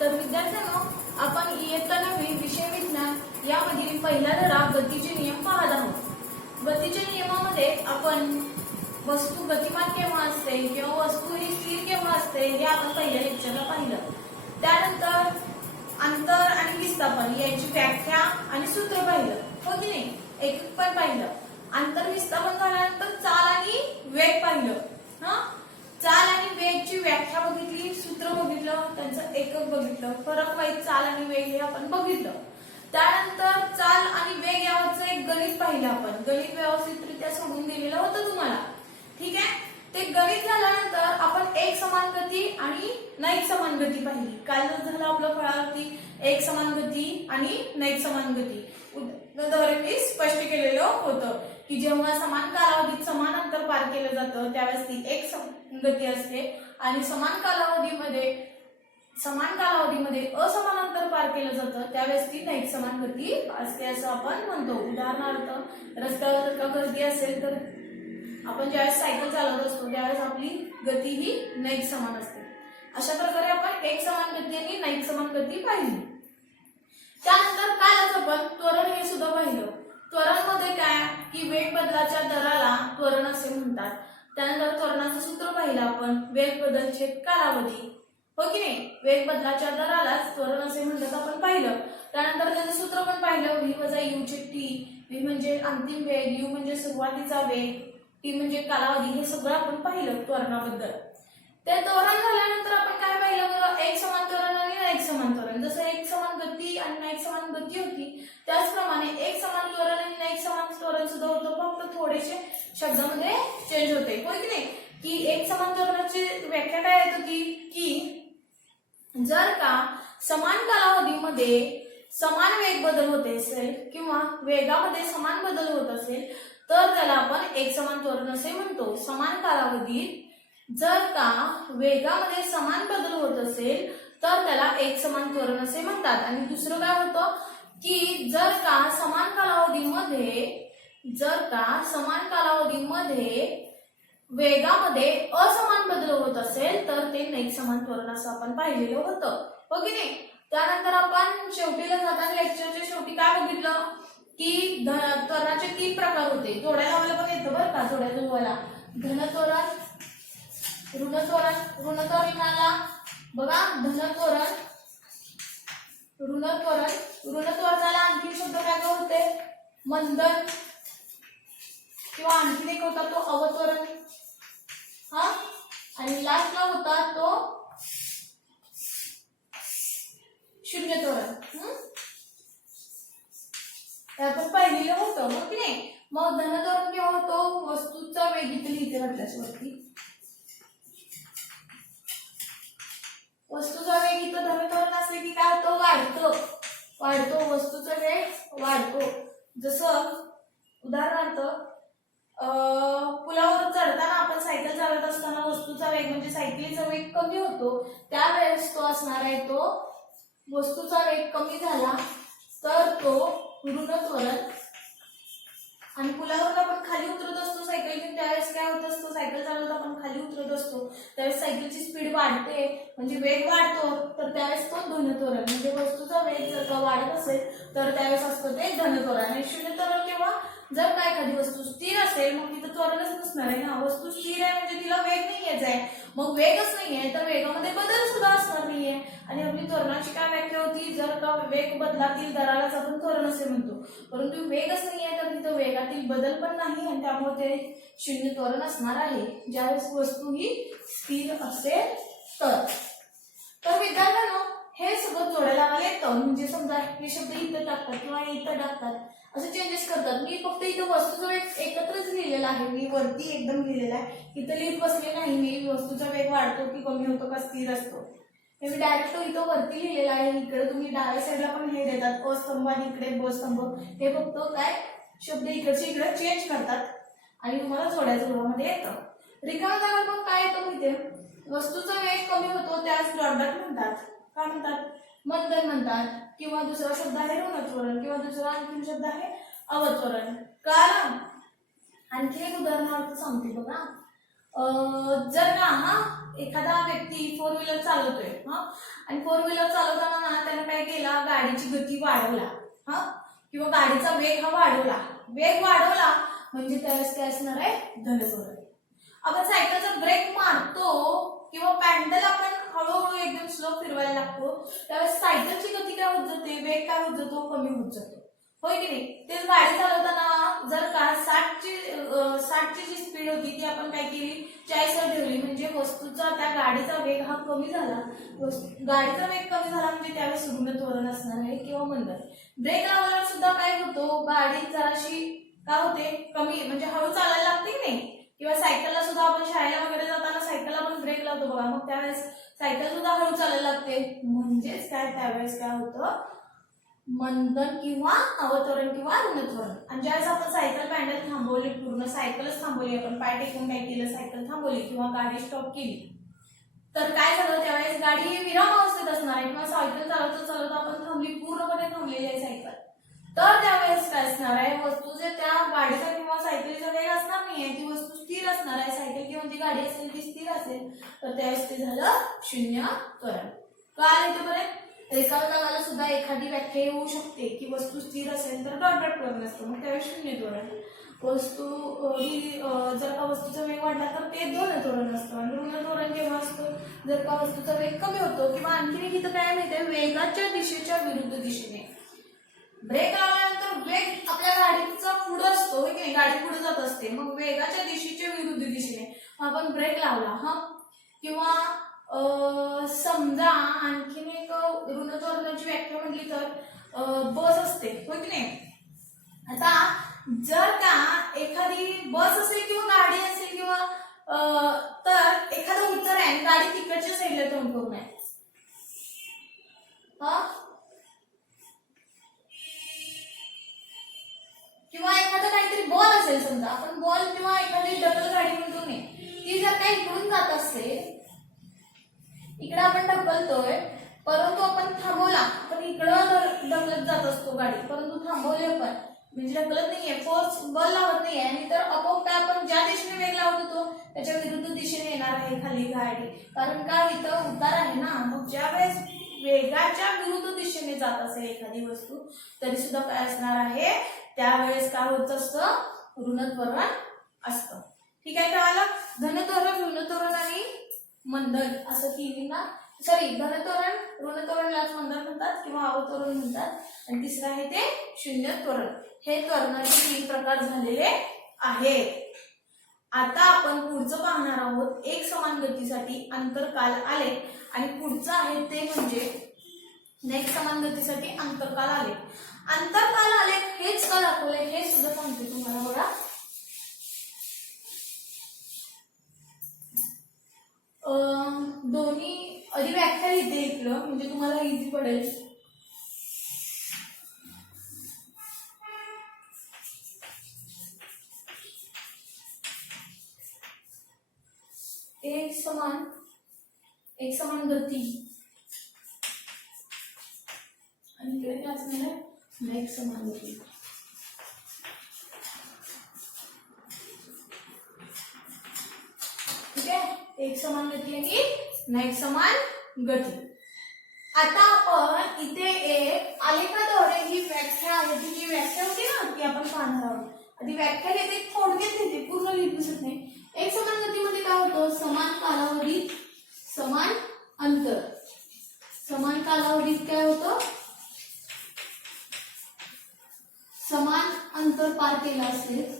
तर विद्यार्थ्यांनो, आपण इयत्ता 9वी विषय विज्ञान यामधील पहिला धडा गतीचे नियम पाहत आहोत। गतीच्या नियमामध्ये आपण वस्तू गतिमान केव्हा असते किंवा वस्तू ही स्थिर केव्हा असते हे आपण पहिल्या लेक्चरला पाहिलं। त्यानंतर अंतर आणि विस्थापन याची व्याख्या आणि सूत्र पाहिलं, हो की नाही? एक पण पाहिलं। अंतर विस्थापन झाल्यानंतर चाल आणि वेग पाहिलं। चाल आणि वेगची व्याख्या बघितली, सूत्र बघितलं, त्यांचं एकक बघितलं, फरक वाईज चाल आणि वेग हे आपण बघितलं। त्यानंतर चाल आणि वेग यावरचं एक गणित पाहिलं आपण। गणित व्यवस्थितरित्या सोडून दिलेलं होतं तुम्हाला, ठीक आहे? ते गणित झाल्यानंतर आपण एक समान गती आणि नैक समान गती पाहिली। काय झालं आपलं फळावरती? एक समान गती आणि नैक समान गती उदाहरणाने स्पष्ट केलेलं होतं की जेव्हा समान कालावधीत समान अंतर पार केलं जातं त्यावेळेस ती एक गती असते आणि समान कालावधीमध्ये असमान अंतर पार केलं जातं त्यावेळेस ती नैक समान गती असते असं आपण म्हणतो। उदाहरणार्थ रस्त्यावर जर का गर्दी असेल तर आपण ज्यावेळेस सायकल चालवत असतो त्यावेळेस आपली गती ही नैक समान असते। अशा प्रकारे आपण एक समान गती आणि नैक समान गती पाहिली। त्यानंतर कालच आपण त्वरण हे सुद्धा पाहिलं। त्वरण मध्ये काय की वेग बदलाच्या दराला त्वरण असे म्हणतात। त्यानंतर त्वरणाचं सूत्र पाहिलं आपण, वेग बदल छेद कालावधी, हो की नाही? वेग बदलाच्या दरालाच त्वरण असे म्हणतात आपण पाहिलं। त्यानंतर त्याचं सूत्र पण पाहिलं, v वजा u छेद t। v म्हणजे अंतिम वेग, u म्हणजे सुरुवातीचा वेग, t म्हणजे कालावधी, हे सगळं आपण पाहिलं त्वरणाबद्दल। ते त्वरण झाल्यानंतर आपण काय पाहिलं बघा, एक समान त्वरण आणि नैक समान त्वरण। जसं एक समान गती आणि नैक समान गती होती त्याचप्रमाणे एक समान त्वरण आणि नैक समान त्वरण सुद्धा होतं, फक्त थोडेसे शब्दामध्ये चेंज होते, हो की नाही? की एक समान त्वरणाची व्याख्या काय येत होती की जर का समान कालावधीमध्ये समान वेग बदल होत असेल किंवा वेगामध्ये समान बदल होत असेल तर त्याला आपण एक समान त्वरण असे म्हणतो। समान कालावधीत जर का वेगामध्ये समान बदल होत असेल तर त्याला एक समान त्वरण असे म्हणतात। आणि दुसरं काय होतं की जर का समान कालावधीमध्ये वेगामध्ये असमान बदल होत असेल तर ते नैक समान त्वरण असं आपण पाहिलेलं होतं, हो की नाही? त्यानंतर आपण शेवटीला जाताना लेक्चरच्या शेवटी काय बघितलं की त्वरणाचे 3 प्रकार होते। जोड्या लावायला पण येतं बरं का, जोड्या जुळवायला धनत्वरण, ऋणत्वरणाला बघा धनत्वरण, ऋणत्वरणाला आणखी शब्द काय होते? मंदन किंवा आणखी एक होता तो अवत्वरण, आणि लास्टला होता तो शून्यत्वरण। ते आपण पाहिलेलं होतं, हो की नाही? मग धनत्वरण केव्हा होतो? वस्तूचा वेग इथे लिहिते म्हटल्यावरती वस्तूचा वेग इथं धनत्वरण असले की काय होतं? वाढतो वस्तूचा वेग वाढतो। जसं उदाहरणार्थ पुलावर चढताना आपण सायकल चालवत असताना वस्तूचा वेग म्हणजे सायकलीचा वेग कमी होतो, त्यावेळेस तो असणार आहे तो वस्तूचा वेग कमी झाला तर तो ऋणत्वरण। आणि पुलावर आपण खाली उतरत असतो सायकल घेऊन त्यावेळेस काय होत असतो? सायकल चालवत आपण खाली उतरत असतो त्यावेळेस सायकलची स्पीड वाढते म्हणजे वेग वाढतो तर त्यावेळेस तो धनत्वरण। म्हणजे वस्तूचा वेग जर का वाढत असेल तर त्यावेळेस असतं ते धनत्वरण। आणि शून्यत्वरण केव्हा? जर का एखादी वस्तू स्थिर असेल मग तिथं त्वरणच नसणार आहे ना। वस्तू स्थिर आहे म्हणजे तिला वेग नाहीयेच आहे, मग वेगच नाहीये तर वेगामध्ये बदल सुद्धा असणार नाहीये। आणि आपली त्वरणाची काय व्याख्या होती? जर का वेग बदलातील दरालाच आपण त्वरण असे म्हणतो, परंतु वेगच नाहीये तर तिथं वेगातील बदल पण नाही आणि त्यामुळे ते शून्य त्वरण असणार आहे ज्यावेळेस वस्तू ही स्थिर असेल तर विद्यार्थ्यांनो हे सगळं जोड्या लावायला येतं। म्हणजे समजा हे शब्द इथं टाकतात किंवा इथं टाकतात असे चेंजेस करतात। मी फक्त इथं वस्तूचा वेग एकत्रच लिहिलेला आहे, मी वरती एकदम लिहिलेला आहे, इथं लिहित बसले नाही मी वस्तूचा वेग वाढतो की कमी होतो का स्थिर असतो, हे मी डायरेक्ट इथं वरती लिहिलेलं आहे। इकडे तुम्ही डाव्या साईडला पण हे देतात अस्तंभ आणि इकडे बस्तंभ, हे फक्त काय शब्द इकडचे इकडे चेंज करतात आणि तुम्हाला जोड्या जुळवामध्ये येतं। रिकाम्या जागा पण काय येतं माहितीये? वस्तूचा वेग कमी होतो त्यास डॉट डॉट म्हणतात, काय म्हणतात? मंदन म्हणतात, किंवा दुसरा शब्द आहे ऋणत्वरण किंवा दुसरा आणखी शब्द आहे अवत्वरण। कारण आणखी एक उदाहरणार्थ सांगते बघा, जर का एखादा व्यक्ती फोर व्हीलर चालवतोय आणि फोर व्हीलर चालवताना ना त्यानं काय केला, गाडीची गती वाढवला किंवा गाडीचा वेग हा वाढवला. वेग वाढवला म्हणजे त्यावेळेस काय असणार आहे, धनत्वरण. आपण सायकलचा ब्रेक मारतो किंवा पॅडल आपण हळूहळू एकदम स्लो फिरवायला लागतो, त्यावेळेस सायकलची गती काय होत जाते, वेग काय होत जातो, कमी होत जातो, होय की नाही. तेच गाडी चालवताना जर का 60ची जी स्पीड होती ती आपण काय केली, 40वर ठेवली, म्हणजे वस्तूचा त्या गाडीचा वेग हा कमी झाला. गाडीचा वेग कमी झाला म्हणजे त्यावेळेस ऋण त्वरण असणार आहे किंवा मंद. ब्रेक लावल्यावर सुद्धा काय होतो, गाडी जराशी काय होते, कमी म्हणजे हळू चालायला लागते की नाही. किंवा सायकलला सुद्धा आपण शाळेला वगैरे जाताना सायकलला आपण ब्रेक लावतो बघा, मग त्यावेळेस सायकल सुद्धा हळू चालायला लागते. म्हणजेच काय, त्यावेळेस काय होतं, मंदन किंवा अवत्वरण किंवा ऋणत्वरण. आणि ज्यावेळेस आपण सायकल पॅडल थांबवली, पूर्ण सायकलच थांबवली, आपण पाय टेकून काय केलं, सायकल थांबवली किंवा गाडी स्टॉप केली, तर काय झालं, त्यावेळेस गाडी विराम अवस्थेत असणार आहे किंवा सायकल चालवता चालवता आपण थांबली, पूर्णपणे थांबलेली आहे सायकल, तर त्यावेळेस काय असणार आहे, वस्तू जे त्या गाडीचा किंवा सायकलीचा वेग असणार नाहीये, ती वस्तू स्थिर असणार आहे. सायकल किंवा जी गाडी असेल ती स्थिर असेल, तर त्यावेळेस ते झालं शून्य त्वरण. काय येतोपर्यंत एका जागाला सुद्धा एखादी व्याख्या येऊ शकते की वस्तू स्थिर असेल तर डॉट डॉट त्वरण असतं, मग त्यावेळेस शून्य त्वरण. वस्तू जर का वस्तूचा वेग वाढला तर ते धन त्वरण असतं. आणि ऋण त्वरण जेव्हा असतं, जर का वस्तूचा वेग कमी होतो किंवा आणखी इथं काय माहितीये, वेगाच्या दिशेच्या विरुद्ध दिशेने. ब्रेक लावल्यानंतर वेग आपल्या गाडीचा पुढे असतो की नाही, गाडी पुढे जात असते, मग वेगाच्या दिशेच्या विरुद्ध दिशेने आपण ब्रेक लावला किंवा समजा आणखीन एक ऋणत्वरणाची व्याख्या म्हटली तर बस असते, होय की नाही. आता जर का एखादी बस असेल किंवा गाडी असेल किंवा तर एखादं उत्तर आहे, गाडी तिकडच्या साईडला तोंड करून आहे, किंवा एखादं काहीतरी बॉल असेल, समजा आपण बॉल किंवा एखादी ढकल गाडी म्हणतो नाही, ती जर काही इकडून जात असेल, इकडे आपण ढकलतोय परंतु आपण थांबवला, पण इकडं ढकलत जात असतो गाडी, परंतु थांबवले आपण म्हणजे ढकलत नाहीये, फोर्स बल लावत नाहीये, आणि तर आपोआप काय आपण ज्या दिशेने वेग लावत होतो त्याच्या विरुद्ध दिशेने येणार आहे खाली गाडी, कारण का इथं उतार आहे ना. मग ज्या वेळेस वेगाच्या विरुद्ध दिशेने जात असेल एखादी वस्तू, तरी सुद्धा काय असणार आहे, त्यावेळेस काय होत असतं, ऋणत्वरण असतं. ठीक आहे का, धनत्वरण, ऋणत्वरण आणि मंदन असं तिन्हींना, सॉरी, धनत्वरण, ऋणत्वरणालाच मंदन म्हणतात किंवा अवत्वरण म्हणतात, आणि तिसरं आहे ते शून्य त्वरण. हे त्वरणाचे 3 प्रकार झालेले आहेत. आता आपण पुढचं पाहणार आहोत, एक समान गतीसाठी अंतरकाल आलेख, आणि पुढचं आहे ते म्हणजे नेक्स्ट समान गतीसाठी अंतरकाल आलेख. अंतरकाल आलेख हेच का दाखवले हे सुद्धा सांगते तुम्हाला बघा. दोन्ही आधी व्याख्या लिहिते इकडं, म्हणजे तुम्हाला इझी पडेल. एक समान गती आणि इकडे काय असणार आहे, एक समान गती. ठीक आहे, एक समान गती आणि एक समान गती. आता आपण इथे एक आलेखाद्वारे ही व्याख्या आहे, ती जी व्याख्या होती ना ती आपण पाहणार आहोत. आधी व्याख्या लिहिते, थोडक्यात लिहिते, पूर्ण लिहित बसत नाही. एक समान गतीमध्ये काय होतं, समान कालावधीत समान अंतर. समान कालावधीत काय होतं, समान अंतर पार केलं असेल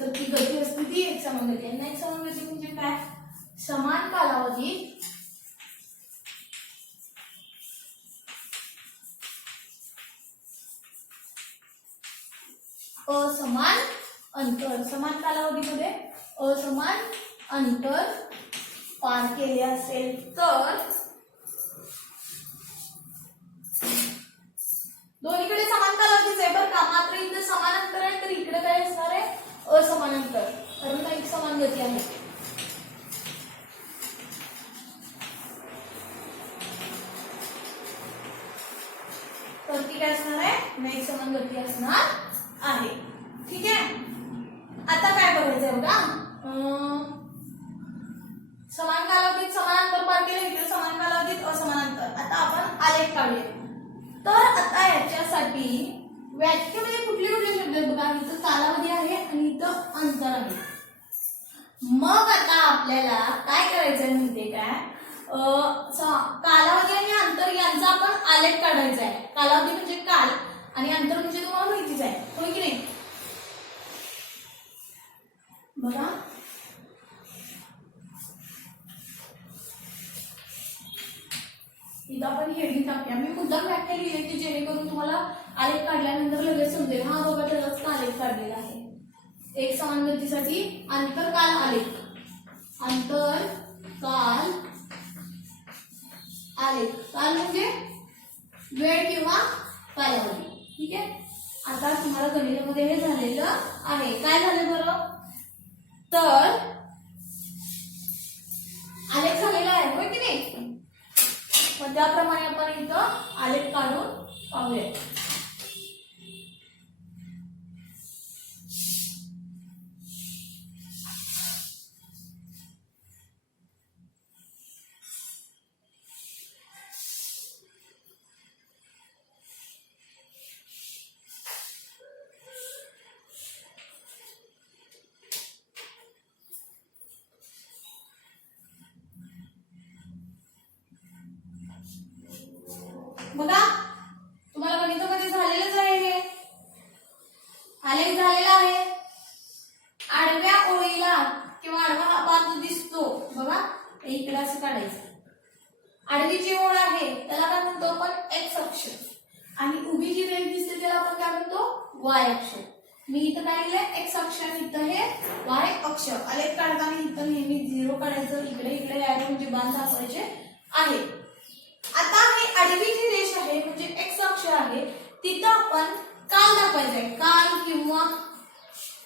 तर ती गती असते ती एक समान गती. आणि एक समान गती म्हणजे काय, समान कालावधीत असमान अंतर, समान कालावधीमध्ये असमान अंतर पार केले असेल तर दोन्हीकडे समान कालावधीच आहे बरं का, मात्र इथे समान अंतर आहे तर इकडे काय असणार आहे, असमान अंतर, कारण का एक समान गती आहे. तर ती काय असणार आहे, वेग समान गती असणार आहे. ठीक आहे. आता काय बघायचंय बघा, समान कालावधीत समान अंतर पार केलं, इकडे समान कालावधीत असमान अंतर. आता आपण आलेख काढूया. तर आता याच्यासाठी व्याख्येमध्ये कुठली कुठली शब्द आहेत बघा, इथं कालावधी आहे आणि इथं अंतर आहे. मग आता आपल्याला काय करायचंय माहितीये काय, कालावधी आणि अंतर यांचा आपण आलेख काढायचा आहे. कालावधी म्हणजे काल आणि अंतर म्हणजे तुम्हाला माहितीच आहे, होय की नाही. बघा इथं आपण हेडिंग टाकूया. मी मुद्दाम व्याख्या लिहिली की जेणेकरून तुम्हाला आलेख काढल्यानंतर लगेच समजेल, हा बघा त्याचाच आलेख काढलेला आहे. एक समान गतीसाठी अंतर काल आलेख, अंतर काल आलेख. काल म्हणजे वेळ किंवा कालावधी. ठीक आहे. आता तुम्हाला गणितामध्ये हे झालेलं आहे. काय झालं बरं, तर आलेख झालेला आहे, होय की नाही. मग त्याप्रमाणे आपण इथं आलेख काढून पाहूया. बघा तुम्हाला गणितामध्ये झालेलंच आहे, हे आलेख झालेला आहे. आडव्या ओळीला किंवा आडवा हा बाजू दिसतो बघा, इकडे असं काढायचं. आडवी जी ओळ आहे त्याला काय म्हणतो आपण एक्स अक्ष, आणि उभी जी रेष दिसते त्याला आपण काय म्हणतो वाय अक्ष. मी इथं काय लिहिलंय एक्स अक्ष आणि इथं हे वाय अक्ष. आलेख काढताना इथं नेहमी 0 काढायचं, इकडे इकडे यायला म्हणजे बाण दाखवायचे आहे. आता ही आडवी जी रेष आहे म्हणजे एक्स अक्ष आहे, तिथं आपण काल दाखवायचंय, काल किंवा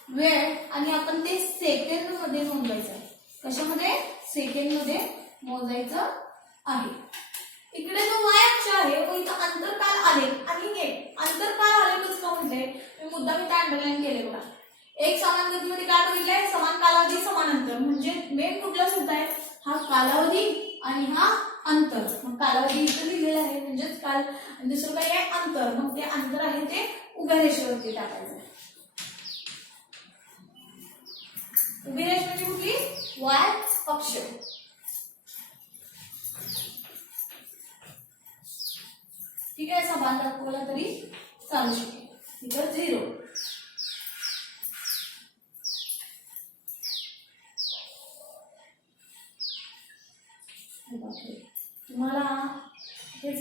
वेळ, आणि आपण ते सेकंद मध्ये मोजायचं आहे. कशामध्ये, सेकंद मध्ये मोजायचं आहे. इकडे जो वाय अक्ष आहे तो इथं अंतरकाल आलेख, आणि हे अंतरकाल आलेखच का म्हणते, मी मुद्दाम इथं अंडरलाईन केले बघा. एक समान गतीमध्ये काय बघितलंय, समान कालावधी समान अंतर. म्हणजे मेन कुठला शब्द आहे हा, कालावधी आणि हा अंतर. मग कालावधी इथं लिहिलेला आहे म्हणजेच काल, दुसरं काय आहे अंतर. मग ते अंतर आहे ते उभ्या रेषेवरती टाकायचं. उभी रेष म्हणजे कुठली, वाय अक्ष. ठीक आहे. समान दाखवला तरी चालू शकेल. इथं 0. तुम्हाला हेच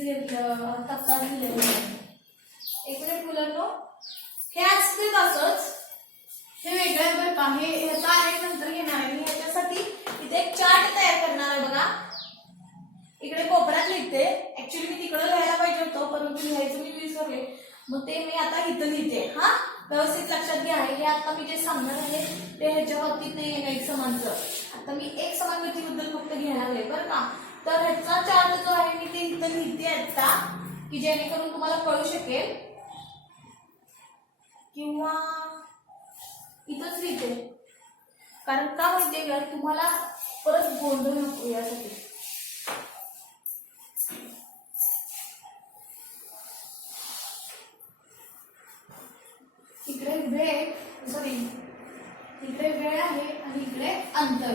तक्ता दिलेला आहे. एक मिनिट मुलांनो, हे असते तसंच, हे वेगळं आहे बरं का. हे याचा आलेख नंतर घेणार आहे मी. याच्यासाठी इथे एक चार्ट तयार करणार आहे बघा. इकडे कोपऱ्यात लिहिते. ऍक्च्युली मी तिकडे लिहायला पाहिजे होतं, परंतु लिहायचं मी विसरले. मग ते मी आता इथं लिहिते. हा व्यवस्थित लक्षात घ्या. हे आता मी जे सांगणार आहे ते ह्याच्या बाबतीत नाही आहे एक समानचं. आता मी एक समान गतीबद्दल फक्त घ्यायला लागले बरं का. तर ह्याचा चार्ट जो आहे मी ते इथं लिहिते आता, की जेणेकरून तुम्हाला कळू शकेल, किंवा इथंच लिहिते. कारण का माहितीये का, तुम्हाला परत गोंधळ नको यासाठी. इकडे वेळ, सॉरी इकडे वेळ आहे आणि इकडे अंतर.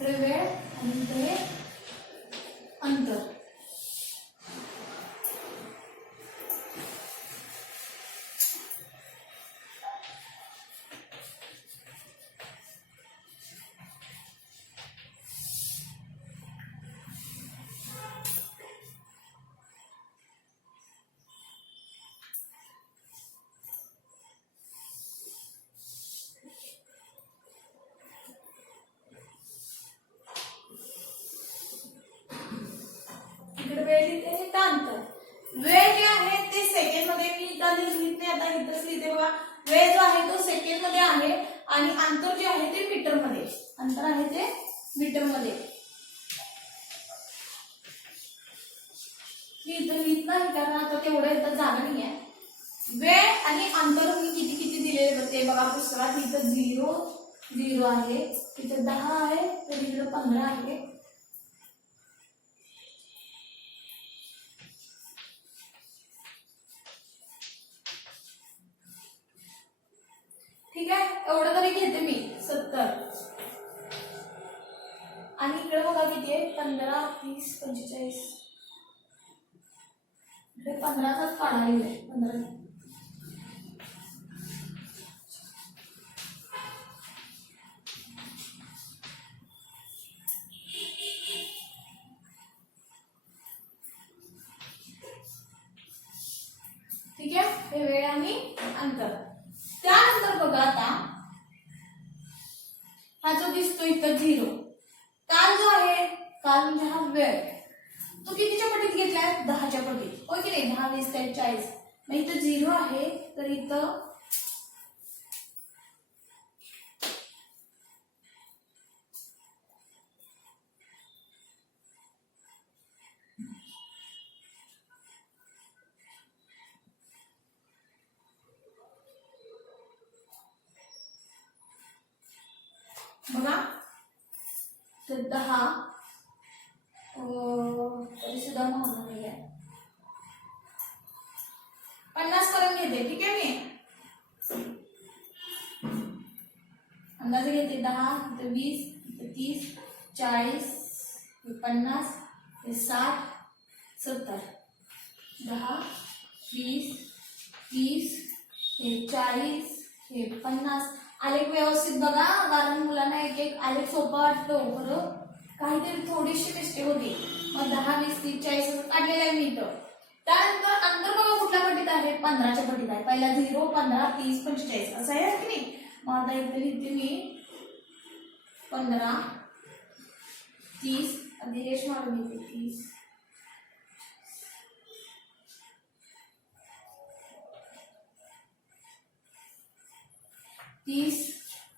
इकडे वेळ आणि इकडे अंतर. वेळ लिहिते, हे अंतर. वेळ जे आहे ते सेकंड मध्ये, मी इथं लिहित नाही, आता इथंच लिहिते बघा. वेळ जो आहे तो सेकंड मध्ये आहे आणि अंतर जे आहे ते मीटर मध्ये. अंतर आहे ते मीटर मध्ये. मी इथं लिहित नाही कारण आता तेवढं इथं आणि अंतर मी किती किती दिलेले ते बघा पुस्तकात. इथं 0 0 आहे, इथं 10 आहे, तर इकडं 15 आहे. ठीक आहे, एवढं तरी घेते मी 70. आणि इकडे बघा किती आहे 15 30 45. 15चाच पाडा लिहिलाय 15. ठीक आहे, हे वेळ आणि अंतर. त्यानंतर बघा आता हा जो दिसतो इथं 0, काल जो आहे काल म्हणजे हा वेळ तो कितीच्या पटीत घेतलाय 10च्या पटीत, हो की नाही. 10 20 30 40. मग इथं 0 आहे तर इथं बघा तर 10 तरी सुद्धा महत्व नाही आहे, 50 करून घेते. ठीक आहे, मी अंदाजे घेते. 10 इथं 20 इथं 30 40 50 60 70. 10 20 30 40 50. आलेख व्यवस्थित बघा, कारण मुलांना एक एक आलेख सोपा वाटतो, बरोबर. काहीतरी थोडीशी मिस्टेक होती. मग 10 20 30 40 असं काढलेलं आहे मी इथं. त्यानंतर अंतर बघा कुठल्या पटीत आहे 15च्या पटीत आहे. पहिला 0 15 30 45 असं आहे की नाही. मग आता इथे लिहिते मी 15 30 आधी रेष मारून घेते 30 30.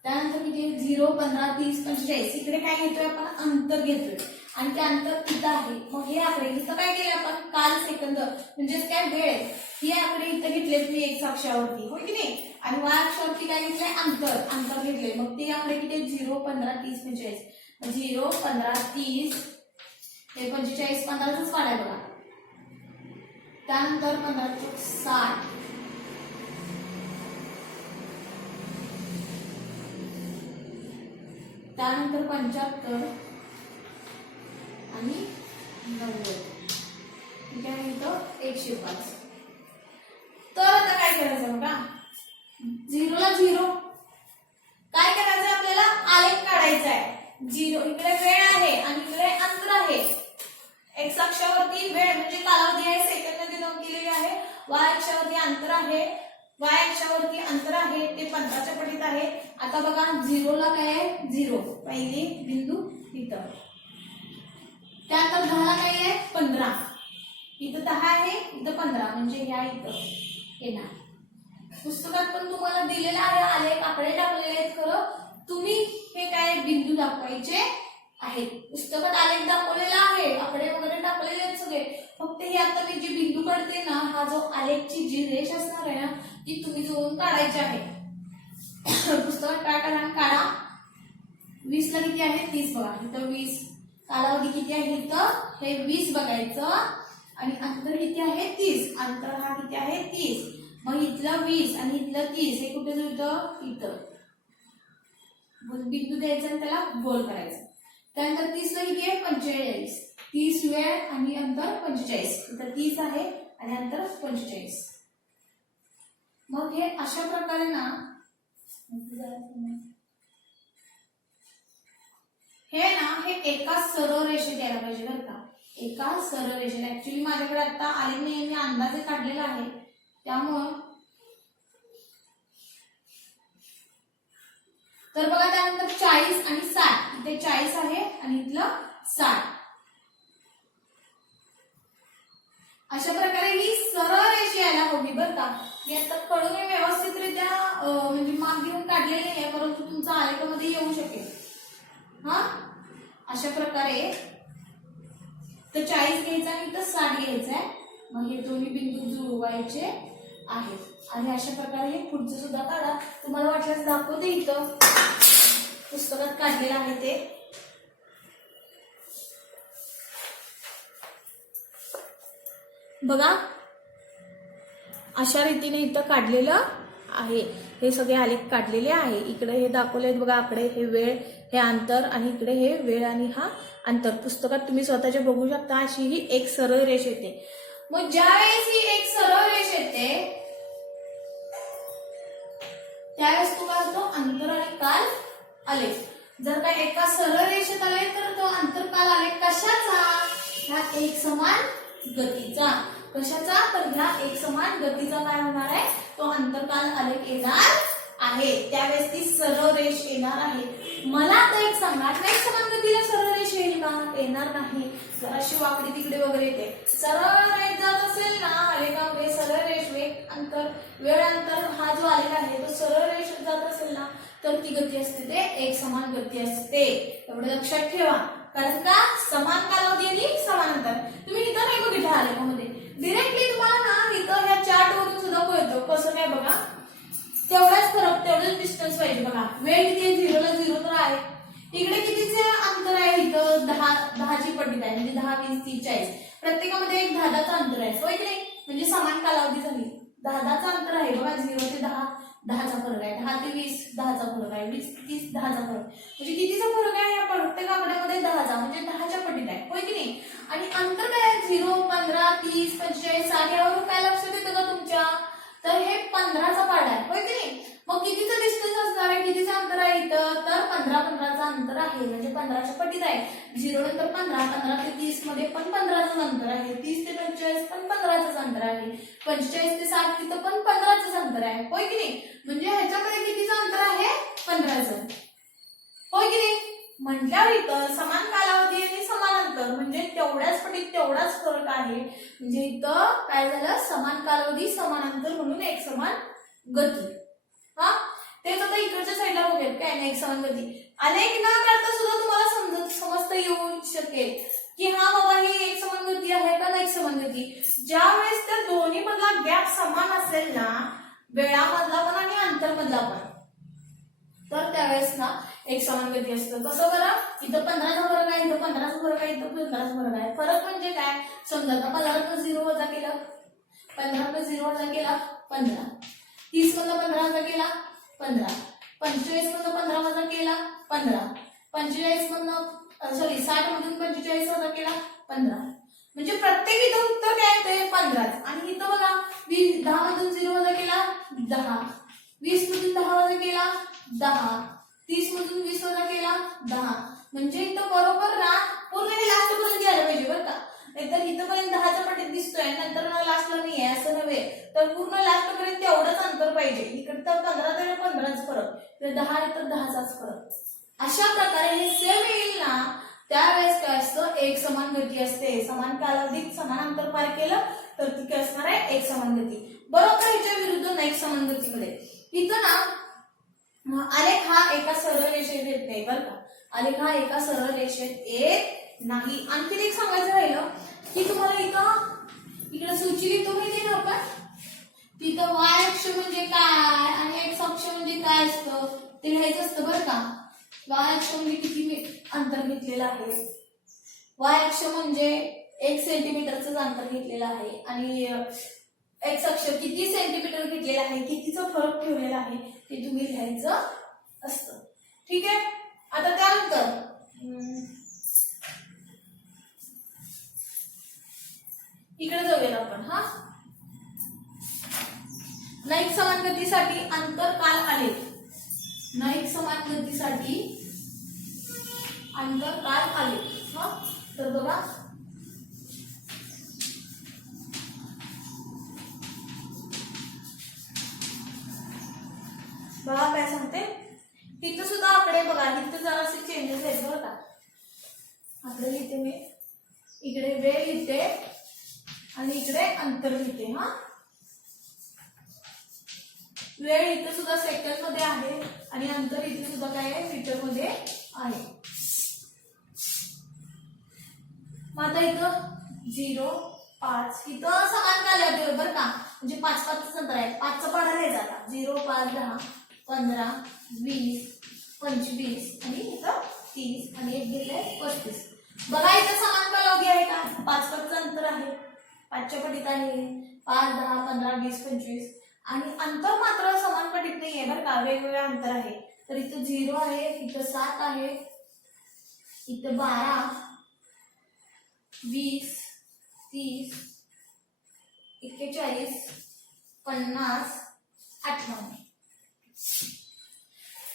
त्यानंतर किती 0 15 30 45. इकडे काय घेतोय आपण अंतर घेतोय आणि ते अंतर इथं आहे. मग हे आकडे इथं काय केले आपण काल सेकंद म्हणजेच काय वेळ, हे आकडे इथं घेतले तुम्ही एक्स अक्षावरती, हो की नाही. आणि वाय अक्षावरती काय घेतलंय अंतर घेतले. मग ते आकडे किती 0 15 30 45. 0 15 30 45 15च काढाय बघा. त्यानंतर 15 60 त्यानंतर 75 आणि 90. ठीक आहे, इथं 105. तर आता काय करायचं बघा, 0 ला 0 काय करायचं आपल्याला आलेख काढायचा आहे. 0 इकडे वेळ आहे आणि इकडे अंतर आहे. एक्स अक्षावरती वेळ म्हणजे कालावधी आहे, सेकंदामध्ये नोंद केलेली आहे. वाय अक्षावरती अंतर आहे, वाय अक्षावरती अंतर आहे ते 15च्या पटीत आहे. आता बघा 0 ला काय आहे 0 पहिली बिंदू इथं. त्यानंतर 10 ला काय आहे 15. इथं 10 आहे इथं 15 म्हणजे ह्या इथं येणार. पुस्तकात पण तुम्हाला दिलेला आहे आलेख आकडे टाकलेले आहेत. खरं तुम्ही हे काय बिंदू दाखवायचे आहेत. पुस्तकात आलेख दाखवलेला आहे, आकडे वगैरे टाकलेले आहेत सगळे. फक्त हे आता मी जे बिंदू काढते ना, हा जो आलेखची जी रेष असणार आहे ना ती तुम्ही जोडून काढायची आहे. पुस्तकात काय करा काढा. 20 ला किती आहे 30 बघा इथं 20. कालावधी किती आहे इथं हे 20 बघायचं आणि अंतर किती आहे 30. अंतर हा किती आहे 30. मग इथलं 20 आणि इथलं 30 हे कुठे जुळतं इथं. बिंदू द्यायचा आणि त्याला गोल करायचं. त्यानंतर 30 ला किती आहे 45. 30 वेळ आणि अंतर 45. इथं 30 आहे आणि अंतर 45. मग हे अशा प्रकारे ना हे एका सरळ रेषेत यायला पाहिजे बरं का. एका सरळ रेषेत. ऍक्च्युली माझ्याकडे आता आले नाही, मी अंदाजे काढलेला आहे त्यामुळं. तर बघा त्यानंतर 40 आणि 60. इथे 40 आहे आणि इथलं 60. अशा प्रकारे ही सरळ रेषा यायला हवी बरं का. मी आता कळून व्यवस्थितरित्या म्हणजे माग घेऊन काढलेली आहे, परंतु तुमचा आलेखामध्ये येऊ शकेल. हा अशा प्रकारे तर 40 घ्यायचा आणि इथं 60 घ्यायचा आहे. मग हे दोन्ही बिंदू जुळवायचे आहेत. आणि अशा प्रकारे हे पुढचं सुद्धा काढा. तुम्हाला वाटल्यास दाखवते, इथं पुस्तकात काढलेलं आहे ते. बघा अशा रीतीने इथं काढलेलं आहे. हे सगळे आलेख काढलेले आहे. इकडे हे दाखवले आहेत बघा, आकडे हे वेळ, हे अंतर, आणि इकडे हे वेळ आणि हा अंतर. पुस्तकात तुम्ही स्वतःचे बघू शकता. अशी ही एक सरळ रेष येते. मग ज्यावेळेस ही एक सरळ रेष येते त्यावेळेस तो काय होतो, अंतर आणि काल आलेख. जर का एका सरळ रेषेत आले तर तो अंतर काल आलेख कशाचा, ह्या एक समान गतीचा. कशाचा, तर ह्या एक समान गतीचा काय होणार आहे, तो अंतरकाल आलेख येणार आहे. त्यावेळेस ती सरळ रेष येणार आहे. मला आता एक सांगा, एक समान गतीला सरळ रेष येईल का, येणार नाही. जराशी वाकडी तिकडे वगैरे येते. सरळ रेष जात असेल ना आलेखामध्ये, सरळ रेष वेग अंतर वेळ अंतर हा जो आलेख आहे तो सरळ रेष जात असेल ना, तर ती गती असते ते एक समान गती असते. एवढं लक्षात ठेवा. कारण का, समान कालावधी आणि समान अंतर. तुम्ही इथं नाही बघितलं आलेखामध्ये, डिरेक्टली तुम्हाला ना इथं ह्या चार्ट वरून सुद्धा कळतं. कसं काय बघा, तेवढाच फरक, तेवढंच डिस्टन्स पाहिजे. बघा वेळ किती आहे, 0 ला 0 तर आहे. इकडे कितीचे अंतर आहे, इथं 10ची पट्टीत आहे. म्हणजे 10, 20, 30, 40 प्रत्येकामध्ये एक 10चं अंतर आहे. होय की नाही, म्हणजे समान कालावधी झाली. 10चं अंतर आहे बघा. 0 ते 10 10चा फरक आहे. 10 ते 20 10चा फरक आहे. 20 ते 30 10चा फरक. म्हणजे कितीचा फरक आहे, या प्रत्येक आकड्यामध्ये 10चा, म्हणजे 10च्या पटीत आहे. होय की नाही. आणि अंतर काय आहे, 0 15 30 45 60 यावरून काय लक्षात येतं का तुमच्या, तर हे 15चा पाढा आहे. होय की नाही. मग कितीचं डिस्टन्स असणार आहे, कितीचं अंतर आहे इथं, तर 15चं अंतर आहे. म्हणजे 15च्या पटीत आहे. 0 नंतर 15 15 ते 30 मध्ये पण 15चं अंतर आहे. 30 ते 45 पण 15चं अंतर आहे. 45 ते 60 तिथं पण 15चं अंतर आहे. होय की नाही. म्हणजे ह्याच्यामध्ये कितीचं अंतर आहे, 15चं. होय की नाही. म्हटल्यावर इथं समान कालावधी आणि समान अंतर म्हणजे तेवढ्याच पटीत तेवढाच फरक आहे. म्हणजे इथं काय झालं, समान कालावधी समान अंतर म्हणून एक समान गती. हा तेच आता इकडच्या साईडला बघूयात काय नाही, एक समान गती. अनेक ना करता सुद्धा तुम्हाला समजता येऊ शकेल की हा बाबा ही एक समान गती आहे का नाही समान गती. ज्या वेळेस त्या दोन्ही मधला गॅप समान असेल ना, वेळामधला पण आणि अंतरमधला पण, तर त्यावेळेस ना एक समान गती असतं. कसं बरं, इथं 15चा फरक आहे, इथं 15चा फरक आहे, इथं 15चा फरक आहे. फरक म्हणजे काय, समजा आता 15 0 वजा केलं, 15 0 वजा केला 15, 30 मधला 15 वजा केला 15, 45 मधला 15 वजा केला 15, 45 मधनं सॉरी 60 मधून 45 वजा केला 15. म्हणजे प्रत्येक इथं उत्तर काय येते 15. आणि इथं बघा 10 मधून 0 वजा केला 10, 20 मधून 10 वजा केला 10, 30 मधून 20 वजा केला 10. म्हणजे इथं बरोबर ना पूर्ण हे लास्ट पर्यंत यायला पाहिजे बरं का. नाहीतर इथपर्यंत 10च्या पटीत दिसतोय, नंतर लास्टला नाही आहे असं नव्हे. तर पूर्ण लास्ट पर्यंत तेवढंच अंतर पाहिजे. इकडे तर 15 ते 15च फरक, तर 10 तर 10चाच फरक. अशा प्रकारे हे सेम येईल ना, त्यावेळेस काय असतं, एक समान गती असते. समान कालावधीत समान अंतर पार केलं तर ती काय असणार आहे, एक समान गती. बरोबर ह्याच्या विरुद्ध नाही समान गतीमध्ये इथं ना आलेख हा एका सरळ रेषेत येत नाही बरं का. आलेख हा एका सरळ रेषेत येत नाही. आणखी एक सांगायचं राहिलं की तुम्हाला इथं इकडे सूची लिहितो माहिती ना आपण, तिथं वाय अक्ष म्हणजे काय आणि एक्स अक्ष म्हणजे काय असतं ते लिहायचं असतं बरं का. वाय अक्ष म्हणजे किती अंतर घेतलेलं आहे, वाय अक्ष म्हणजे 1 सेंटीमीटरचं अंतर घेतलेलं आहे, आणि एक्स अक्ष किती सेंटीमीटर घेतलेलं आहे, कितीचा फरक ठेवलेला आहे ते तुम्ही लिहायचं असतं. ठीक आहे. आता त्यानंतर इकडे जाऊया आपण. हा नाईक समान गतीसाठी अंतर काल आलेख, नाईक समान गतीसाठी अंतर काल आलेख. हा तर बघा बघा काय सांगते, तिथं सुद्धा आकडे बघा, इथं जरासे चेंजेस आहेत बरं का. आकडे लिहिते मी, इकडे वेळ लिहिते आणि इकडे अंतर लिहिते. हा वेळ इथे सुद्धा सेकंड मध्ये आहे आणि अंतर इथे सुद्धा काय आहे, मीटर मध्ये आहे. मग आता इथं 0 5 इथं समान कालावधी बरोबर का, म्हणजे 5 अंतर आहे. 0 5 10 15 20 25 आणि इथं 30 आणि एक दिलंय 35. बघा इथं समान कालावधी आहे का? 5 पटचं अंतर आहे, 5च्या पटीत आहे. 5 10 15 20 25 आणि अंतर मात्र समान पटीत नाही आहे बरं का, वेगवेगळं अंतर आहे. तर इथं 0 आहे, इथं 7 आहे, इथं 12 20 30 41 50 58.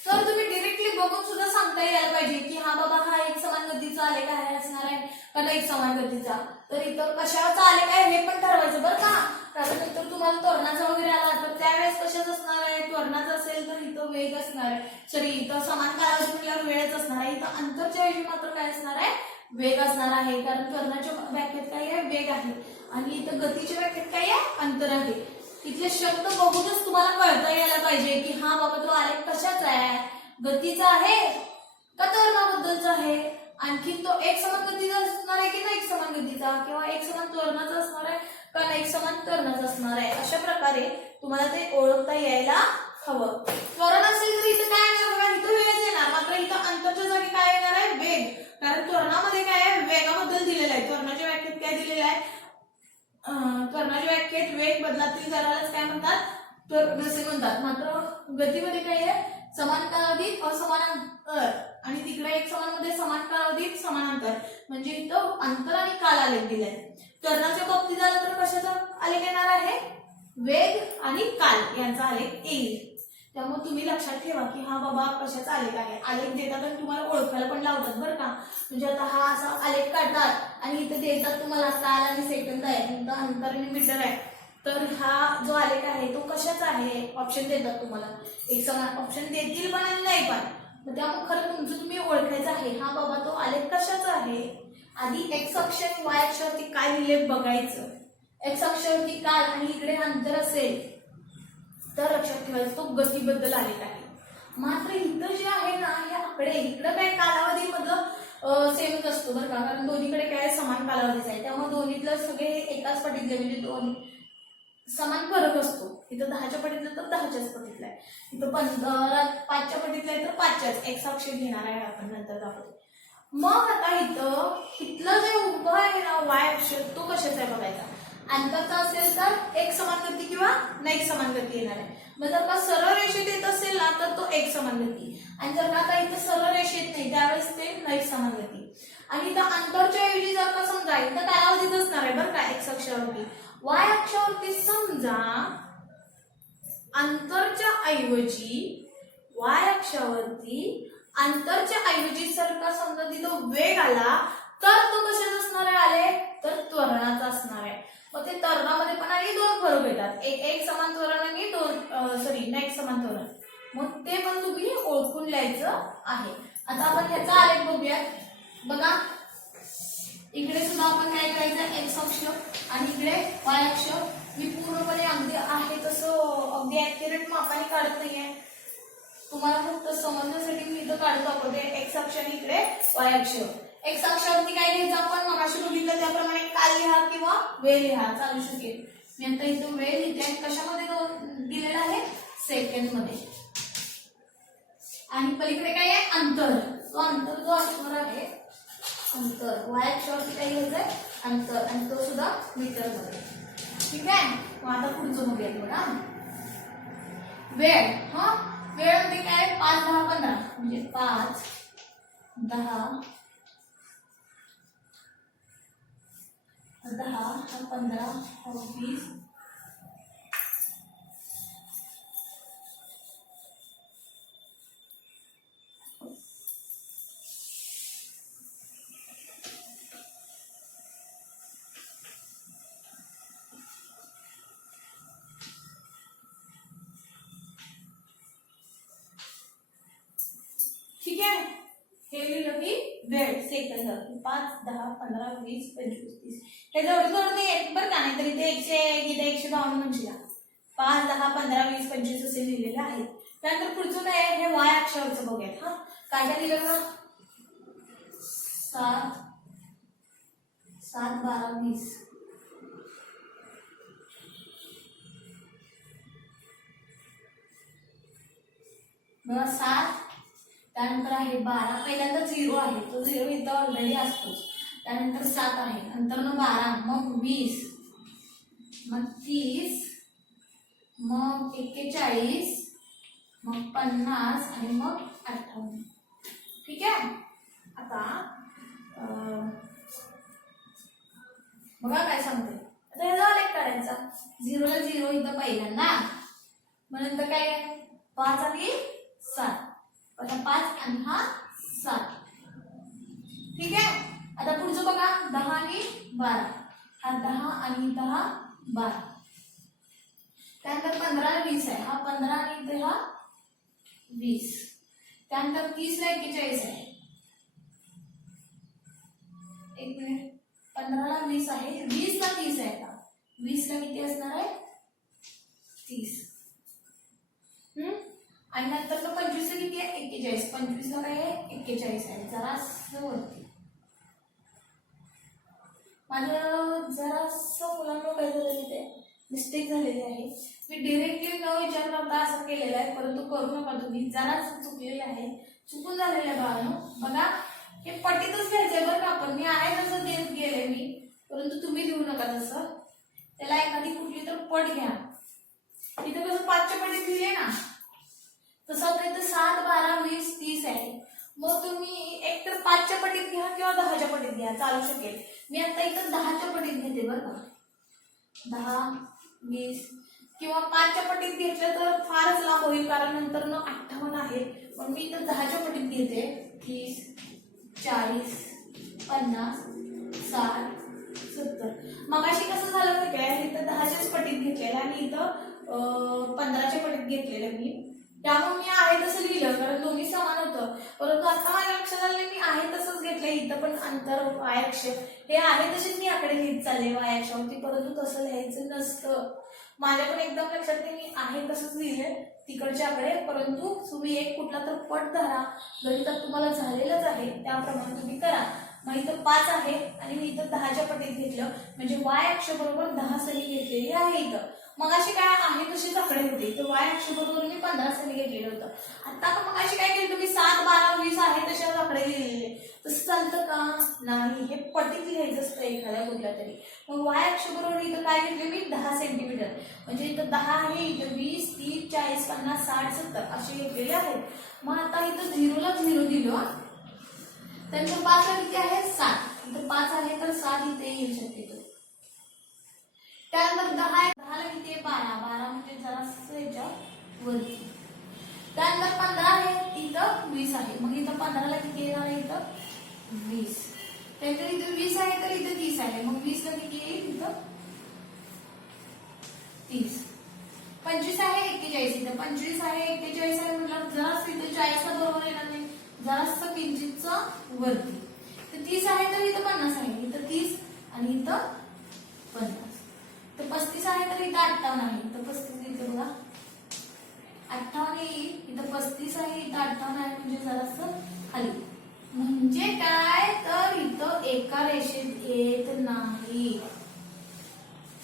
तर तुम्ही डिरेक्टली बघून सुद्धा सांगता यायला पाहिजे की हा बाबा हा एक समान गतीचा आलेख आहे असणार आहे का नाही समान गतीचा. तर इथं कशाचा आलेख आहे हे पण ठरवायचं बरं का, कारण नंतर तुम्हाला त्वरणाचा वगैरे आला तर त्यावेळेस कशाच असणार आहे, त्वरणाचा असेल तर इथं वेग असणार आहे, सॉरी इथं समान कालावधी म्हटल्यावर वेळच असणार आहे. इथं अंतरच्या ऐवजी मात्र काय असणार आहे, वेग असणार आहे, कारण त्वरणाच्या व्याख्येत काय आहे, वेग आहे आणि इथं गतीच्या व्याख्येत काय आहे, अंतर आहे. इथले शब्द बघूनच तुम्हाला कळता यायला पाहिजे की हा बाबा तो आलेख कशाचा आहे, गतीचा आहे का त्वरणाबद्दलचा आहे. आणखी तो एक समान गतीचा असणार आहे की नाही एक समान गतीचा, किंवा एक समान त्वरणाचा असणार आहे का नाही एक समान त्वरणाचा असणार आहे. अशा प्रकारे तुम्हाला ते ओळखता यायला हवं. त्वरण असेल तर इथं काय येणार बघा, इथं वेगच येणार, मात्र इथं अंतरच्या जागी काय येणार आहे, वेग. कारण त्वरणामध्ये काय आहे, वेगाबद्दल दिलेलं आहे. त्वरणाच्या व्याख्येत काय दिलेलं आहे, त्वरणाच्या व्याख्येत वेग बदलातील दरालाच काय म्हणतात, त्वरण असे म्हणतात. मात्र गतीमध्ये काय आहे, समान कालावधीत असमान अंतर आणि तिकडे एक समान मध्ये समान कालावधीत समान अंतर, म्हणजे इथं अंतर आणि काल आलेख दिलाय. त्वरणाच्या बाबतीत झालं तर कशाचा आलेख येणार आहे, वेग आणि काल यांचा आलेख येईल. त्यामुळे तुम्ही लक्षात ठेवा की हा बाबा कशाचा आलेख आहे. आलेख देतात आणि तुम्हाला ओळखायला पण लावतात बरं का, म्हणजे आता हा असा आलेख काढतात आणि इथे देतात तुम्हाला काल आणि सेकंद आहे, अंतर आणि मीटर आहे. तर हा जो आलेख आहे तो कशाचा आहे, ऑप्शन देतात तुम्हाला, एक समान ऑप्शन देतील पण आणि नाही पण. त्यामुळे खरं तुमचं तुम्ही ओळखायचं आहे हा बाबा तो आलेख कशाचा आहे. आधी एक्स अक्ष आणि वाय अक्षावरती काय लिहिले बघायचं. एक्स अक्षावरती काल आणि इकडे अंतर असेल तर लक्षात ठेवायचं तो गतीबद्दल आलेख आहे. मात्र इथं जे आहे ना हे आकडे, इकडं काय कालावधी मधलं सेमच असतो बरं का, कारण दोन्हीकडे काय समान कालावधीच आहे. त्यामुळे दोन्हीतलं सगळे एकाच पटीतले, म्हणजे दोन्ही समान फरक असतो. इथं 10च्या पटीतलं तर 10च्याच पटीतलं आहे, इथं 5च्या पटीतलं आहे तर 5च्याच. एक्स अक्ष घेणार आहे आपण नंतर दाखवतो. मग आता इथलं जे उभं आहे ना वाय अक्ष तो कशाचा आहे बघायचा. अंतरचा असेल तर एक समान गती किंवा नाही समान गती येणार आहे. मग जर का सरळ रेषेत येत असेल ना तर तो एक समान गती, आणि जर का आता इथं सरळ रेषेत नाही त्यावेळेस ते नाही समान गती. आणि इथं अंतरच्या ऐवजी जर का समजा इथं कालावधीच असणार आहे बरं का एक्स अक्षावरती, वाय अक्षावरती समजा अंतरच्या ऐवजी वाय अक्षावरती अंतरच्या ऐवजी जर का समजा तिथं वेग आला तर तो कशाचा असणार आहे आलेख, तर त्वरणाचा असणार आहे. मग ते त्वरणामध्ये पण आणि दोन फरक येतात, एक समान त्वरण आणि नाही समान त्वरण. मग ते पण तुम्ही ओळखून लिहायचं आहे. आता आपण ह्याचा आलेख बघूया. बघा इकडे सुद्धा आपण काय करायचं, एक्स अक्ष आणि इकडे वाय अक्ष. मी पूर्णपणे अगदी आहे तसं अगदी ऍक्युरेट मापाने काढत नाहीये, तुम्हाला फक्त समजण्यासाठी मी इथं काढतो आपण एक्स अक्ष आणि इकडे वाय अक्ष. एक्स अक्षावरती काय लिहायचं आपण मगाशी बघितलं त्याप्रमाणे काल लिहा किंवा वेळ लिहा चालू शकेल. मी आता इथं वेळ लिहिते आणि कशामध्ये दिलेला आहे, सेकंड मध्ये. आणि पलीकडे काय आहे, अंतर. तो अंतर जो असणार आहे अंतर, वाय अक्षावरती काय लिहायचंय, अंतर, आणि तो सुद्धा मीटर मध्ये. ठीक आहे. मग आता पुढचं बघूया बघा. वेळ, हा वेळ मध्ये काय 5 10 15, म्हणजे 5 10 15 20 ठीक आहे. हे लिहिलं की वेळ सेकंद 5 10 15 20 25 30. हे जवळ जवळ नाही बरं का, नाही तरी ते 152 म्हणजे 5 10 15 20 25 असे लिहिलेले आहे. त्यानंतर पुढचं काय आहे, हे वाय अक्षराचं बघूयात. हा काय काय लिहिलं बघा, 7 7 12 20. बघा 7, त्यानंतर आहे 12, पहिल्यांदा 0 आहे, तो 0 इथं ऑलरेडी असतोच, त्यानंतर 7 आहे, नंतर 12, मग 20, मग 30, मग 41, मग 50 आणि मग 58. ठीक आहे. आता बघा काय सांगते, आता हे झालं काढायचा, 0 ला 0 इथं पहिल्यांदा, मग नंतर काय 5 आणि 7, आता 5 आणि हा 7. ठीक आहे. आता पुढचं बघा 10 आणि 12, हा 10 आणि 10 12, त्यानंतर 15 ला 20 आहे, हा 15 आणि इथे हा 20, त्यानंतर 30 ला 41 आहे, एक मिनिट, 15 ला 20 आहे, 20 ला 30 आहे, आता 20 ला किती असणार आहे 30. आणि नंतर 25 ला किती आहे 41, 25 ला काय आहे 41 आहे. जरा वरती माझं जरासं मुलांना काय झालेलं ते मिस्टेक झालेली आहे, मी डिरेक्टली न विचार करता असं केलेलं आहे, परंतु करू नका तुम्ही, जराच चुकलेलं आहे, चुकून झालेलं आहे बाळांनो. बघा हे पट्टीतच घ्यायचंय बरं का, पण मी आहे तसं देत गेले मी, परंतु तुम्ही देऊ नका तसं, त्याला एखादी कुठली तर पट घ्या. इथं कसं 5च्या पटीत दिले ना, तसं आता इथं 7, 12, 20, 30 आहे, मग तुम्ही एक तर 5च्या पटीत घ्या किंवा 10च्या पटीत घ्या, चालू शकेल. मी आता इथं 10च्या पटीत घेते बरं का, 10, 20 किंवा 5च्या पटीत घेतलं तर फारच लांब होईल, कारण नंतर 58 आहे, मग मी इथं 10च्या पटीत घेते, 30, 40, 50, 60, 70. मगाशी कसं झालं माहिती आहे, इथं 10च्याच पटीत घेतलेलं आणि इथं 15च्या पटीत घेतलेलं मी, त्यामुळे मी आहे तसं लिहिलं, कारण दोन्ही समान होतं. परंतु आता माझ्या लक्षात आलं मी आहे तसंच घेतलं, इथं पण अंतर y अक्ष हे आहे तसेच मी आकडे लिहित चालले y अक्षावरती, परंतु तसं लिहायचं नसतं. माझ्या पण एकदम लक्षात ते मी आहे तसंच लिहिले तिकडचे आकडे, परंतु तुम्ही एक कुठला तर पट धरा, गणितात तुम्हाला झालेलंच आहे त्याप्रमाणे तुम्ही करा. मग इथं 5 आहे आणि मी इथं 10च्या पटीत घेतलं, म्हणजे y अक्ष बरोबर 10 सनी घेतलेली आहे इथं. मग अशी काय आहे तशीच आकडे होते, तर y अक्ष बरोबर मी 15 सनी घेतलेलं होतं. आता का मग अशी काय केली तुम्ही 7, 12, 20 आहे तशाच आकडे लिहिलेले, तसं चालतं का नाही, हे पटीत लिहायचं असतं एखाद्या कुठल्या तरी. मग y अक्ष बरोबर इथं काय घेतले मी 10 सेंटीमीटर, म्हणजे इथं 10 आहे, इथं 20, 30, 40, 50, 60, 70 असे घेतलेले आहेत. मग आता इथं 0 ला 0 दिलं, त्यानंतर 5 ला किती आहे 7, इथं 5 आहे तर 7 इथे येऊ शकते. त्यानंतर 10 ला किती आहे 12, 12 म्हणजे जरासं याच्या वरती. त्यानंतर 15 आहे, इथं 20 आहे, मग इथं 15 ला किती येणार आहे इथं 20, त्यानंतर इथं 20 आहे तर इथं 30 आहे, मग 20 ला किती येईल इथं 30. 25 आहे 41, इथं 25 आहे 41 आहे म्हटलं जरासं इथं 40 ला बरोबर येणार नाही, जरासं किंचितचं वरती. तर 30 आहे तर इथं 50 आहे, इथं 30 आणि इथं 50. तर 35 आहे तर इथं 58 आहे, इथं 35 इथं बघा 58 येईल, इथं 35 आहे इथं 58 आहे, म्हणजे जरासं खाली. म्हणजे काय तर इथं एका रेषेत येत नाही.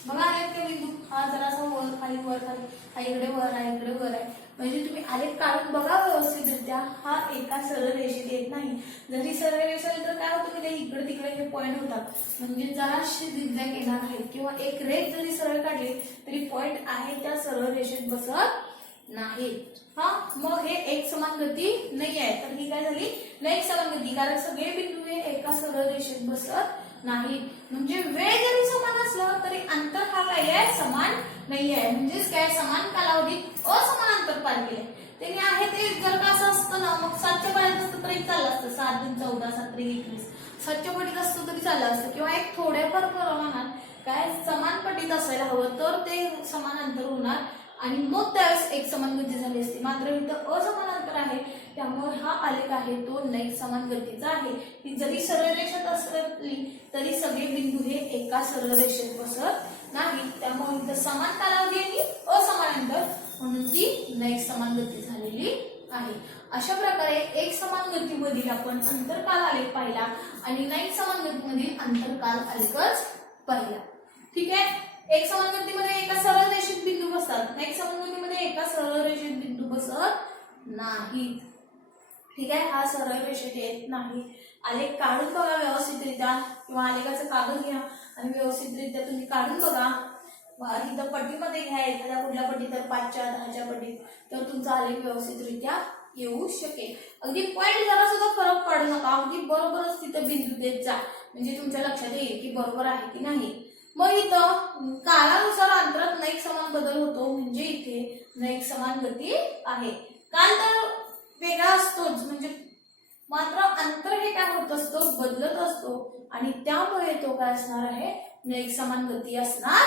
बघा आलेत का बिंदू, हा जरासा वर खाली वर खाली, हा इकडे वर आहे इकडे वर आहे, म्हणजे तुम्ही आलेख काढून बघा व्यवस्थितरित्या, हा एका सरळ रेषेत येत नाही. जरी सरळ रेषा आली तर काय होतं की इकडे तिकडे हे पॉईंट होतात, म्हणजे जराशी झिगझॅग येणार आहे, किंवा एक रेष जरी सरळ काढली तरी पॉईंट आहे त्या सरळ रेषेत बसत नाही. हा मग हे एक समान गती नाही आहे, तर ही काय झाली नाही एक समान गती, कारण सगळे बिंदू हे एका सरळ रेषेत बसत नाही. म्हणजे वेळ जरी समान असलं तरी अंतर हा काय आहे समान नाही आहे, म्हणजेच काय समान कालावधीत असमान अंतर पार केले. त्यांनी आहे ते जर का असं असतं ना, मग 7च्या पटीत असतं तरी चाललं असतं, 7 × 14 7 × 21, 7च्या पटीत असतं तरी चाललं असतं, किंवा एक थोड्याफार प्रमाणात काय समान पटीत असायला हवं तर ते समान अंतर होणार आणि मग त्यावेळेस एक समान गती झाली असते. मात्र इथं असमान अंतर आहे, त्यामुळे हा आलेख आहे तो नैक समान गतीचा आहे. ती जरी सरळ रेषेत असली तरी सगळे बिंदू हे एका सरळ रेषेत बसत नाही, त्यामुळे इथं समान कालावधी आणि असमान अंतर म्हणून ती नैक समान गती झालेली आहे. अशा प्रकारे एक समान गतीमधील आपण अंतरकाल आलेख पाहिला आणि नैक समान गतीमधील अंतरकाल आलेखच पाहिला. ठीक आहे. एक समान गतीमध्ये एका सरळ रेषेत बिंदू बसतात, नैक समान गतीमध्ये एका सरळ रेषेत बिंदू बसत नाहीत. ठीक आहे, हा सरळ रेषेत येत नाही. आलेख काढून बघा व्यवस्थितरित्या, किंवा आलेखाचा कागद घ्या आणि व्यवस्थितरित्या तुम्ही काढून बघा. इथं पट्टीमध्ये घ्या, एखाद्या कुठल्या पट्टीत तर 5च्या 10च्या पट्टीत, तर तुमचा आलेख व्यवस्थितरित्या येऊ शकेल. अगदी पॉईंट जरा सुद्धा फरक पडू नका, अगदी बरोबरच तिथं बिंदू देत जा, म्हणजे तुमच्या लक्षात येईल की बरोबर आहे की नाही. मग इथं कालानुसार अंतरात नैक समान बदल होतो, म्हणजे इथे नैक समान गती आहे. काल तर वेगळा असतोच, म्हणजे मात्र अंतर हे काय होत असतं, बदलत असतो, आणि त्यामुळे तो काय असणार आहे, नैक समान गती असणार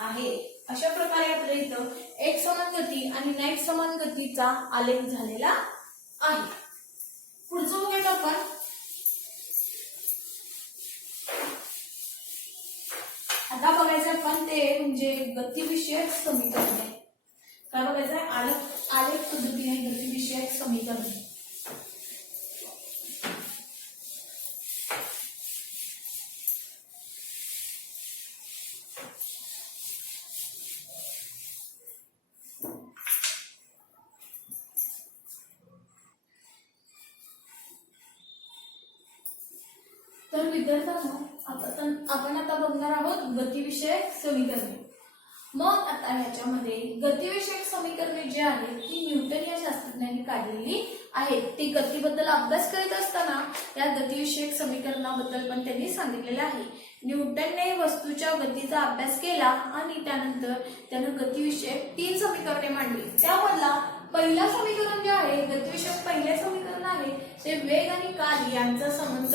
आहे. अशा प्रकारे आपल्या इथं एक समान गती आणि नैक समान गतीचा आलेख झालेला आहे. पुढचं बघूया आपण. आता बघायचं आपण ते म्हणजे गतिविषयक समीकरणे. काय बघायचं आहे, आलेख पद्धतीने गतिविषयक समीकरणे. तर विद्यार्थ्यांनो, आपण आता बघणार आहोत गतिविषयक समीकरणे. मग आता ह्याच्यामध्ये गतिविषयक समीकरणे जे आहेत ती न्यूटन या शास्त्रज्ञांनी काढलेली आहेत. ती गतीबद्दल अभ्यास करीत असताना या गतिविषयक समीकरणाबद्दल पण त्यांनी सांगितलेले आहे. न्यूटनने वस्तूच्या गतीचा अभ्यास केला आणि त्यानंतर त्यानं गतिविषयक 3 समीकरणे मांडली. त्यामधला पहिलं समीकरण जे आहे, गतिविषयक पहिले समीकरण आहे, ते वेग आणि काल यांचा संबंध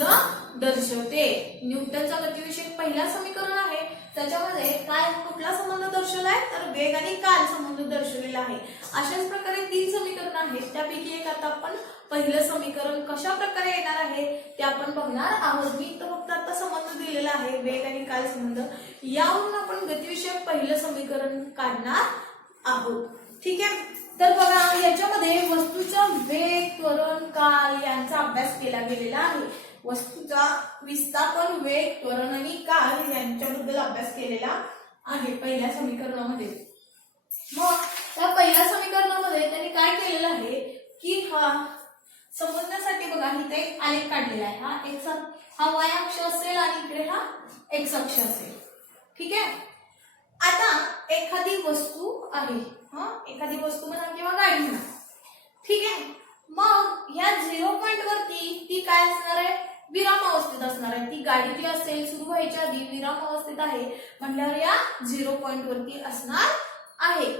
दर्शवते. न्यूटनचा गतिविषयक पहिला समीकरण आहे, त्याच्यामध्ये काय कुठला संबंध दर्शवलाय, तर वेग आणि काल संबंध दर्शवलेला आहे. अशाच प्रकारे 3 समीकरण आहेत, त्यापैकी एक आता आपण पहिलं समीकरण कशा प्रकारे येणार आहे ते आपण बघणार आहोत. मी तर फक्त आता संबंध दिलेला आहे, वेग आणि काल संबंध, यावरून आपण गतिविषयक पहिलं समीकरण काढणार आहोत. ठीक आहे, तर बघा याच्यामध्ये वस्तूचा वेग, त्वरण, काल यांचा अभ्यास केला गेलेला आहे. वस्तूचा विस्थापन, वेग, त्वरण आणि काल यांच्याबद्दल अभ्यास केलेला आहे पहिल्या समीकरणामध्ये. मग त्या पहिल्या समीकरणामध्ये त्यांनी काय केलेलं आहे की हा समजण्यासाठी बघा इथे एक आलेख काढलेला आहे. हा वाय अक्ष असेल आणि इकडे हा एक्स अक्ष असेल. ठीक आहे, आता एखादी वस्तू आहे, एखादी वस्तू म्हणा किंवा गाडी म्हणा. ठीक आहे, मग ह्या 0 पॉइंट वरती ती काय असणार आहे, विराम अवस्थेत असणार आहे. ती गाडी जी असेल सुरू व्हायच्या आधी विराम अवस्थेत आहे म्हणल्यावर या 0 पॉइंट वरती असणार आहे.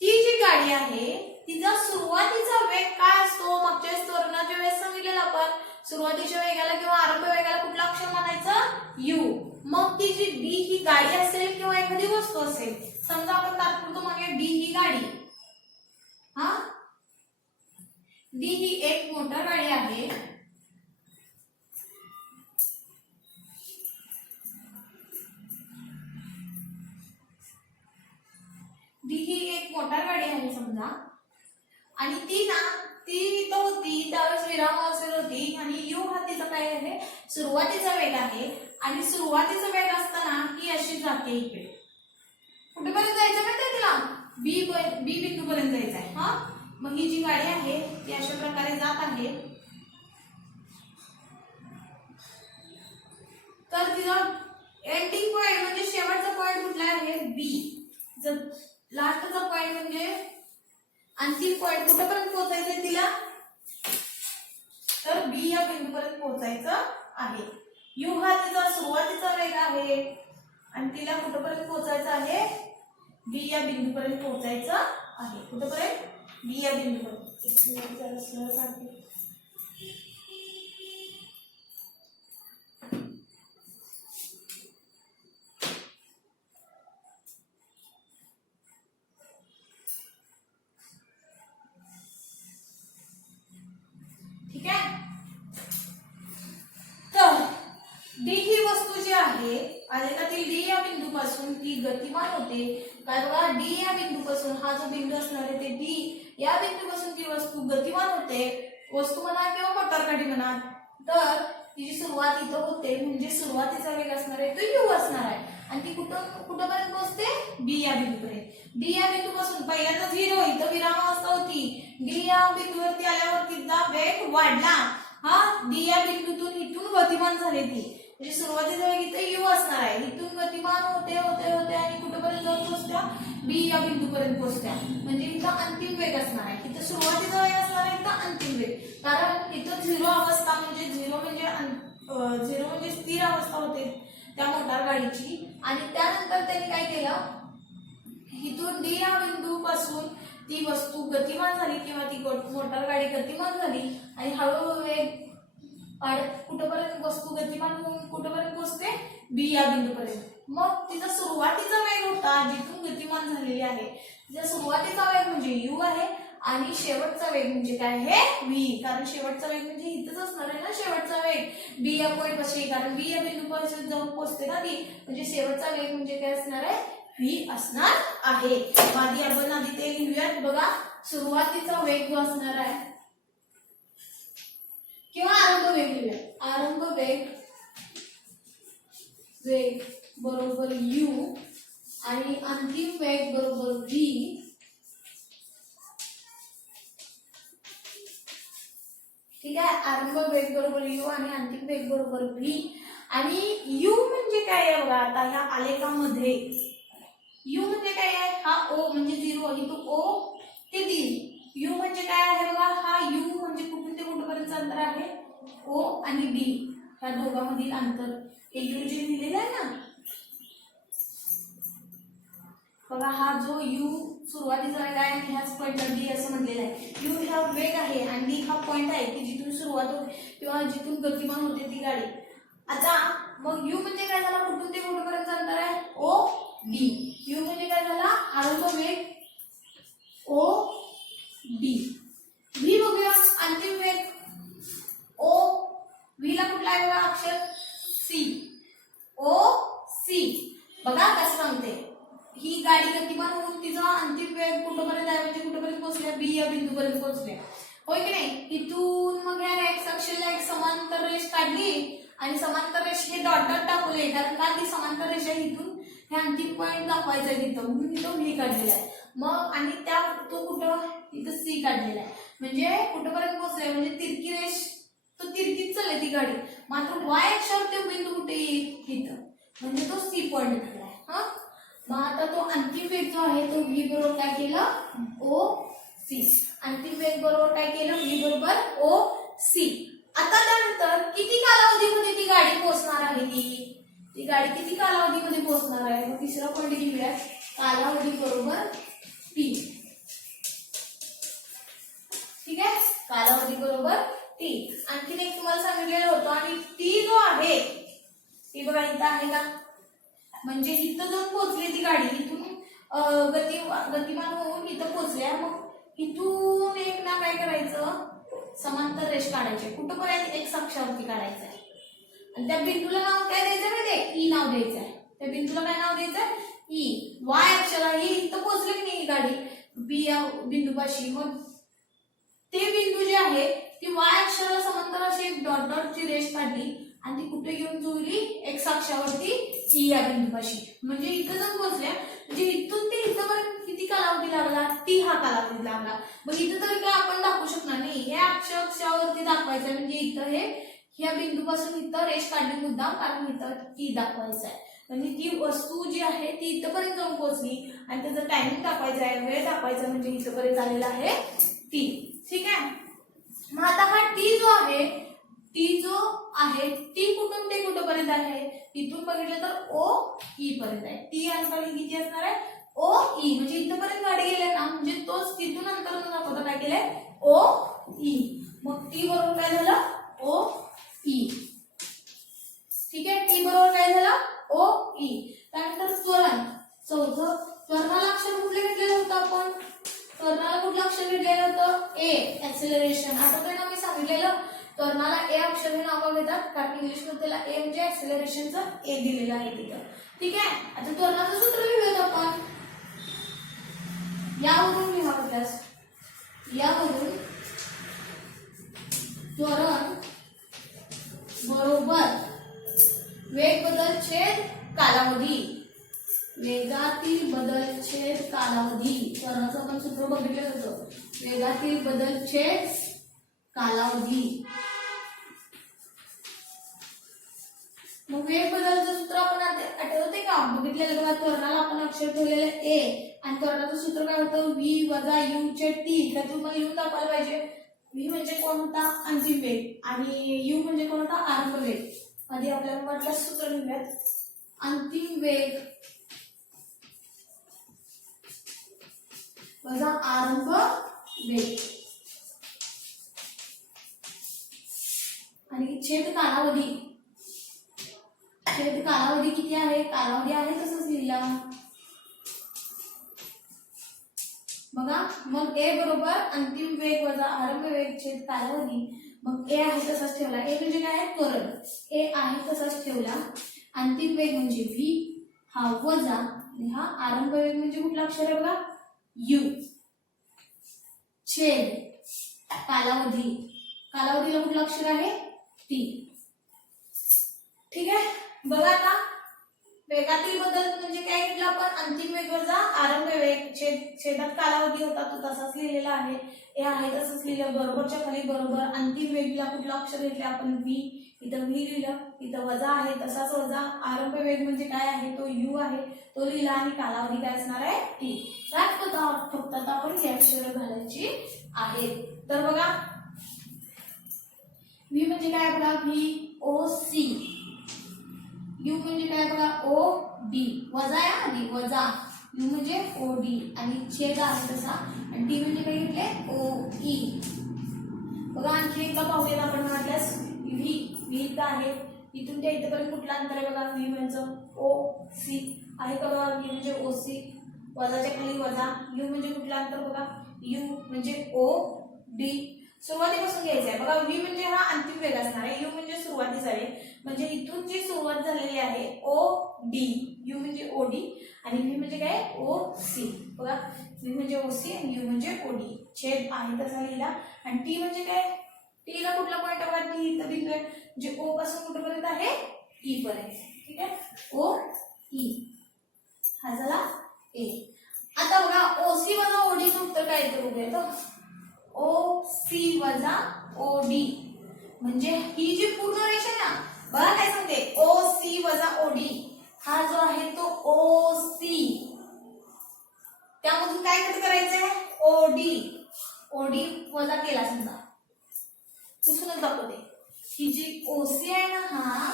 ती जी गाडी आहे तिचा सुरुवातीचा वेग काय असतो, मागच्या त्वरणाच्या वेळेस सांगितलेलं आपण, सुरुवातीच्या वेगाला किंवा आरंभ वेगाला कुठला अक्षर म्हणायचं, यू. मग ती जी डी ही गाडी असेल किंवा एखादी वस्तू असेल, समजा आपण तात्पुरतं म्हणूया डी ही गाडी. डी ही एक मोटर गाडी आहे. डी ही एक मोटर गाडी आहे समजा, आणि ती इथं होती त्यावेळेस विराम अवस्थेत होती, आणि यू हा तिचा काय आहे, सुरुवातीचा वेग आहे. आणि सुरुवातीचा वेग असताना ही अशी जाते इकडे, कुठेपर्यंत जायचं माहिती तिला, बी बिंदू पर्यंत जायचं आहे. मग ही जी गाडी आहे ती अशा प्रकारे जात आहे. तर तिला एंडिंग पॉइंट म्हणजे शेवटचा पॉइंट कुठला आहे, बी. जर लास्टचा पॉइंट म्हणजे अंतिम पॉइंट कुठेपर्यंत पोहोचायचंय तिला, तर बी या बिंदूपर्यंत पोहोचायचं आहे. यू हा तिचा सुरुवातीचा वेग आहे आणि तिला कुठेपर्यंत पोहोचायचं आहे, बी या बिंदूपर्यंत पोहोचायचं आहे. कुठेपर्यंत, बी या बिंदूपर्यंत. ठीक आहे, तर डी ही वस्तू जी आहे आलेखातील डी या बिंदूपासून ती गतिमान होते. काय बघा, डी या बिंदूपासून हा जो बिंदू असणार आहे ते डी या बिंदूपासून ती वस्तू गतिमान होते. वस्तू म्हणा किंवा मोटर गाडी म्हणा, तर तिची सुरुवात इथं होते, म्हणजे सुरुवातीचा वेग असणार आहे तो यू असणार आहे. आणि ती कुठपर्यंत पोहोचते बी या बिंदूपर्यंत. डी या बिंदूपासून पहिल्यांदा 0 इथं विरामावस्था होती. डी या बिंदूवरती आल्यावर तिचा वेग वाढला. हा डी या बिंदूतून इथून गतिमान झाले ती, म्हणजे सुरुवातीचा वेग इथे यू असणार आहे. इथून गतिमान होते होते होते आणि कुठपर्यंत जाऊन पोहोचत्या बी या बिंदूपर्यंत पोहोचत्या, म्हणजे इथं अंतिम वेग असणार आहे. इथं सुरुवातीचा वेग असणार आहे, इथं अंतिम वेग. कारण इथं 0 अवस्था म्हणजे 0 म्हणजे स्थिर अवस्था होते त्या मोटार गाडीची. आणि त्यानंतर त्यांनी काय केलं, इथून डी या बिंदूपासून ती वस्तू गतिमान झाली किंवा ती मोटार गाडी गतिमान झाली आणि हळूहळू वेग कुठपर्यंत वस्तू गतिमान होऊन कुठपर्यंत पोहोचते बी या बिंदूपर्यंत. मग तिचा सुरुवातीचा वेग होता जिथून गतिमान झालेली आहे, तिचा सुरुवातीचा वेग म्हणजे यू आहे आणि शेवटचा वेग म्हणजे काय आहे व्ही. कारण शेवटचा वेग म्हणजे इथंच असणार आहे ना शेवटचा वेग बी या पॉइंट पाशी, कारण बी या बिंदूपासून जाऊन पोहोचते ना ती, म्हणजे शेवटचा वेग म्हणजे काय असणार आहे व्ही असणार आहे. आधी आपण आधी ते लिहूयात बघा. सुरुवातीचा वेग जो असणार आहे किंवा आरंभ वेग लिहूया. आरंभ वेग बरोबर यू आणि अंतिम वेग बरोबर व्ही. ठीक आहे, आरंभ वेग बरोबर यू आणि अंतिम वेग बरोबर व्ही. आणि यू म्हणजे काय आहे बघा, आता ह्या आलेखामध्ये यू म्हणजे काय आहे, हा ओ म्हणजे 0 इथं ओ ते डी. यू म्हणजे काय आहे बघा, हा यू म्हणजे कुठून ते कुठपर्यंत अंतर आहे ओ आणि डी ह्या दोघांमधील अंतर. हे यू जे लिहिलेलं आहे ना बघा, हा जो यू सुरुवातीचा वेग आहे आणि ह्याच पॉइंटला डी असं म्हटलेलं आहे. यू हा वेग आहे आणि डी हा पॉइंट आहे की जिथून सुरुवात होते किंवा जिथून गतिमान होते ती गाडी. आता मग यू म्हणजे काय झाला, कुठून ते कुठपर्यंत अंतर आहे ओ डी. यू म्हणजे काय झाला आरंभ वेग ओ डी. व्ही बघूया अंतिम वेग ओ. व्ही ला कुठला आहे बघा अक्षर सी, ओ सी. बघा कसं सांगते, ही गाडी गतिमान होऊन तिचा अंतिम वेग कुठपर्यंत आहे म्हणजे कुठपर्यंत पोहोचल्या बी या बिंदूपर्यंत पोहोचल्या, होय की नाही. इथून मग या एक्स अक्षराला एक समांतर रेष काढली आणि समांतर रेष हे डॉट डॉट टाकले, कारण का ती समांतर रेषा इथून हे अंतिम पॉइंट दाखवायचा आहे तिथं, म्हणून तिथं व्ही काढलेला आहे. मग आणि त्या तो कुठं इथं सी काढलेला आहे, म्हणजे कुठपर्यंत पोहोचले म्हणजे तिरकी रेष तो तिरकीच चालली ती गाडी. मात्र वाय अक्षर ते बिंदू कुठे येईल इथं, म्हणजे तो सी पॉइंट झाला आहे. हा मग आता तो अंतिम वेग जो आहे तो व्ही बरोबर काय केलं ओ सी. अंतिम वेग बरोबर काय केलं व्ही बरोबर ओ सी. आता त्यानंतर किती कालावधीमध्ये ती गाडी पोहोचणार आहे, ती गाडी किती कालावधीमध्ये पोहोचणार आहे. मग तिसरा पॉईंट घेऊया, कालावधी बरोबर टी. ठीक आहे, कालावधी बरोबर टी. आणखीन एक तुम्हाला सांगितलेलं होतं आणि टी जो आहे ती बघा इथं आहे का, म्हणजे इथं जाऊन पोहोचली ती गाडी, इथून गतिमान होऊन इथं पोहोचल्या. मग इथून एक ना काय करायचं समांतर रेष काढायची, कुठपर्यंत एक्स अक्षावरती काढायचं आहे आणि त्या बिंदूला नाव काय द्यायचं माहिती ई नाव द्यायचं आहे. त्या बिंदूला काय नाव द्यायचं ई. वाय अक्षर ही इथं पोहोचली की नाही गाडी बी या बिंदूपाशी, मग ते बिंदू जे आहे ती वाय अक्षराला समांतर अशी एक डॉट डॉटची रेष काढली आणि ती कुठे घेऊन जुळली एक्स अक्षावरती ई या बिंदूपाशी, म्हणजे इथं जर पोहोचल्या म्हणजे इथून ते इथंपर्यंत किती कालावधी लागला टी हा कालावधी लागला. मग इथं तर काय आपण दाखवू शकणार नाही, हे अक्षावरती दाखवायचं म्हणजे इथं हे ह्या बिंदूपासून इथं रेष काढली मुद्दाम, कारण इथं टी दाखवायचं आहे. म्हणजे ती वस्तू जी आहे ती इथपर्यंत जाऊन पोहोचली आणि त्याचं टायमिंग दाखवायचं आहे, वेळ दाखवायचा म्हणजे इथपर्यंत आलेला आहे टी. ठीक आहे, मग आता हा टी जो आहे टी कुठून ते कुठपर्यंत आहे, तिथून बघितलं तर ओ ई पर्यंत आहे. टी अंतर किती असणार आहे ओ ई, म्हणजे इथपर्यंत गाडी गेले ना म्हणजे तोच तिथून अंतर दाखवता काय केलंय ओ ई. मग टी बरोबर काय झालं ओ ई. ठीक आहे, टी बरोबर काय झालं ओ ई. त्यानंतर त्वरण चौथं, त्वरणाला अक्षर कुठले घेतलेलं होतं आपण, त्वरणाला कुठलं अक्षर घेतलेलं होतं ए ऍक्सेलरेशन. आठवतंय ना मी सांगितलेलं त्वरणाला ए अक्षर हे नाव घेतात कारण इंग्लिश मध्ये त्याला ए म्हणजे ऍक्सेलरेशनचं ए दिलेलं आहे तिथं. ठीक आहे, आता त्वरणाचं सूत्र लिहूयात आपण. यावरून लिहा अभ्यास, यावरून त्वरण बरोबर वेग बदल छेद कालावधी. वेगातील बदल छेद कालावधी. कर्णाचं आपण सूत्र बघितलं होतं. वेगातील बदल छेद कालावधी. मग वेग बदलचं सूत्र आपण आठवते का? बघितलेलं बघा. कर्णाला आपण अक्षर ठेवलेलं ए आणि कर्णाचं सूत्र काय होतं? व्ही वजा यू छेद टी. तर तुम्हाला लिहून दाखवायला पाहिजे. व्ही म्हणजे कोण होता? अंतिम वेग आणि यू म्हणजे कोण होता? आरंभ वेग. आधी आपल्याला म्हटलं सूत्र लिहूयात. अंतिम वेग वजा आरंभ वेग आणि छेद कालावधी. छेद कालावधी किती आहे? कालावधी आहे तसंच लिहिला बघा. मग ए बरोबर अंतिम वेग वजा आरंभ वेग छेद कालावधी. मग ए आहे तसाच ठेवला. ए म्हणजे काय आहे? त्वरण. ए आहे तसाच ठेवला. अंतिम वेग म्हणजे व्ही हा वजा आणि हा आरंभ वेग म्हणजे कुठला अक्षर आहे बघा? यू छेद कालावधी. कालावधीला कुठलं अक्षर आहे? टी. ठीक आहे. बघा आता वेगातील बदल म्हणजे काय घेतलं आपण? अंतिम वेग वजा आरंभ वेग छेदात कालावधी होता तो तसाच लिहिलेला आहे. हे आहे तसंच लिहिलं. बरोबरच्या खाली बरोबर. अंतिम वेगला कुठलं अक्षर घेतलं आपण? व्ही. इथं व्ही लिहिलं. इथं वजा आहे तसाच वजा. आरंभ वेग म्हणजे काय आहे? तो यू आहे तो लिहिला आणि कालावधी काय असणार आहे? टी. फक्त आता आपण हे अक्षर घालायची आहेत. तर बघा व्ही म्हणजे काय बघा? V O C. यू म्हणजे काय बघा? O D. वजा आहे आधी वजा. यू म्हणजे ओ डी आणि छेद आहे तसा. आणि टी म्हणजे काय घेतले? ओ ई. बघा आणखी एकदा पाहूयात आपण म्हटल्यास व्ही. व्ही इथं आहे. इथून त्या इथेपर्यंत कुठलं अंतर आहे बघा? व्ही म्हणजे ओ सी आहे का बघा? व्ही म्हणजे ओ सी. वजाच्या खाली वजा. यू म्हणजे कुठलं अंतर बघा? यू म्हणजे ओ डी. सुरुवातीपासून घ्यायचं आहे बघा. व्ही म्हणजे हा अंतिम वेग असणार आहे. यू म्हणजे सुरुवातीचा वेग. म्हणजे इथून जी सुरुवात झालेली आहे ओ डी. यू म्हणजे ओ डी आणि व्ही म्हणजे काय? ओ सी. बघा व्ही म्हणजे ओ सी आणि यू म्हणजे ओ डी. छेद आहे तसा लिहिला. आणि टी म्हणजे काय? टी ला कुठला पॉईंट बघा? टी इथं बिंदू आहे. म्हणजे ओ पासून कुठपर्यंत आहे? ई पर्यंत. ठीक आहे. ओ ई हा झाला ए. आता बघा ओ सी वजा ओ डी उत्तर काय येतं बघूया. ओ सी वजा ओ डी म्हणजे ही जी पूर्ण रेषा आहे ना बघा काय सांगते? ओ सी वजा ओ डी. हा जो आहे तो ओ सी. त्यामधून काय कट करायचंय? O D. ओ डी वजा केला समजा. तिथूनच दाखवते. ही जी ओ सी आहे ना हा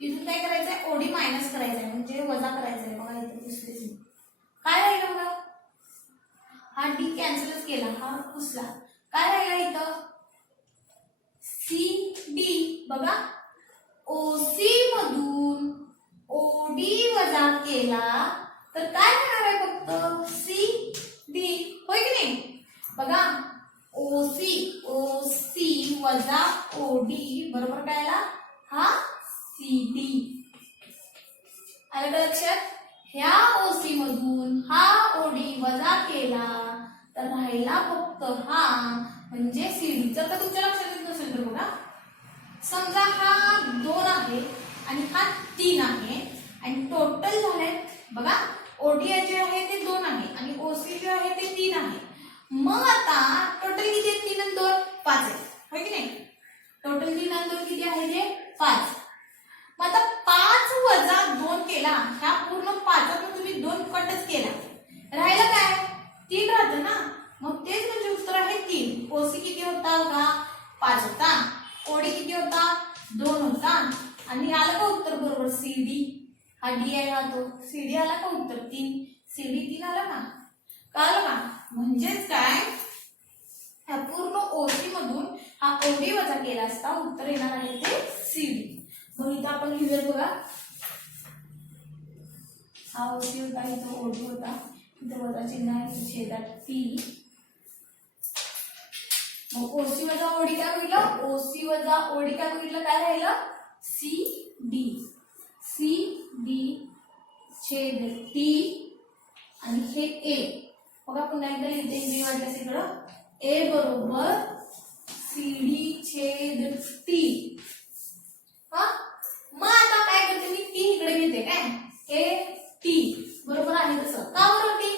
तिथून काय करायचंय? ओ डी मायनस करायचंय म्हणजे वजा करायचंय. बघा इथे दुसरी काय राहिलं बघा? हा डी कॅन्सलच केला. हा पुसला. काय राहिला इथं? C D. बघा ओ सी मधून ओ डी वजा केला तर काय होणार आहे? फक्त सी डी. होय की नाही? बघा ओ सी वजा ओ डी बरोबर काय आला? हा सी डी. आलं का लक्षात? ह्या ओ सी मधून हा ओ डी वजा केला तर राहिला फक्त हा म्हणजे सी डी. जर का तुमच्या लक्षात येत नसेल तर बघा समजा हा 2 आहे आणि हा 3 आहे आणि टोटल झाले बघा. ओडी जे आहे ते 2 आहे आणि ओसी जे आहे ते 3 आहे. मग आता टोटल किती आहे? 3 आणि 2 5 आहे. होय की नाही? टोटल 3 आणि 2 किती आहे? ते 5. मग आता 5 वजा 2 केला. ह्या पूर्ण 5 तुम्ही 2 कटच केला. राहिलं काय? 3 राहतं ना. मग तेच म्हणजे उत्तर आहे 3. ओसी किती होता बघा? 5 होता. ओडी किती होता? 2 होता. आणि आलं का उत्तर बरोबर? C D. हा डी आहे हा तो. सी डी आला का उत्तर? 3. सी डी 3 आला का? कळलं का? म्हणजेच काय? ह्या पूर्ण ओसी मधून हा ओडी वजा केला असता उत्तर येणार आहे ते सी डी. मग इथं आपण लिहिलं बघा. हा ओसी होता इथं ओडी होता. इथं वजा चिन्ह आहे छेदात टी. मग ओसी वजा ओडी काय बघितलं? ओसी वजा ओडी काय बघितलं? काय राहिलं? C D. सी डी छेद टी आणि हे ए. बघा पुन्हा एकदा लिहिते इंग्रजी वाटल्यास इकडं. ए बरोबर सी डी छेद टी. हा मग आता काय करते मी? टी इकडे घेते काय? हे टी बरोबर आहे तसं का बरोबर टी?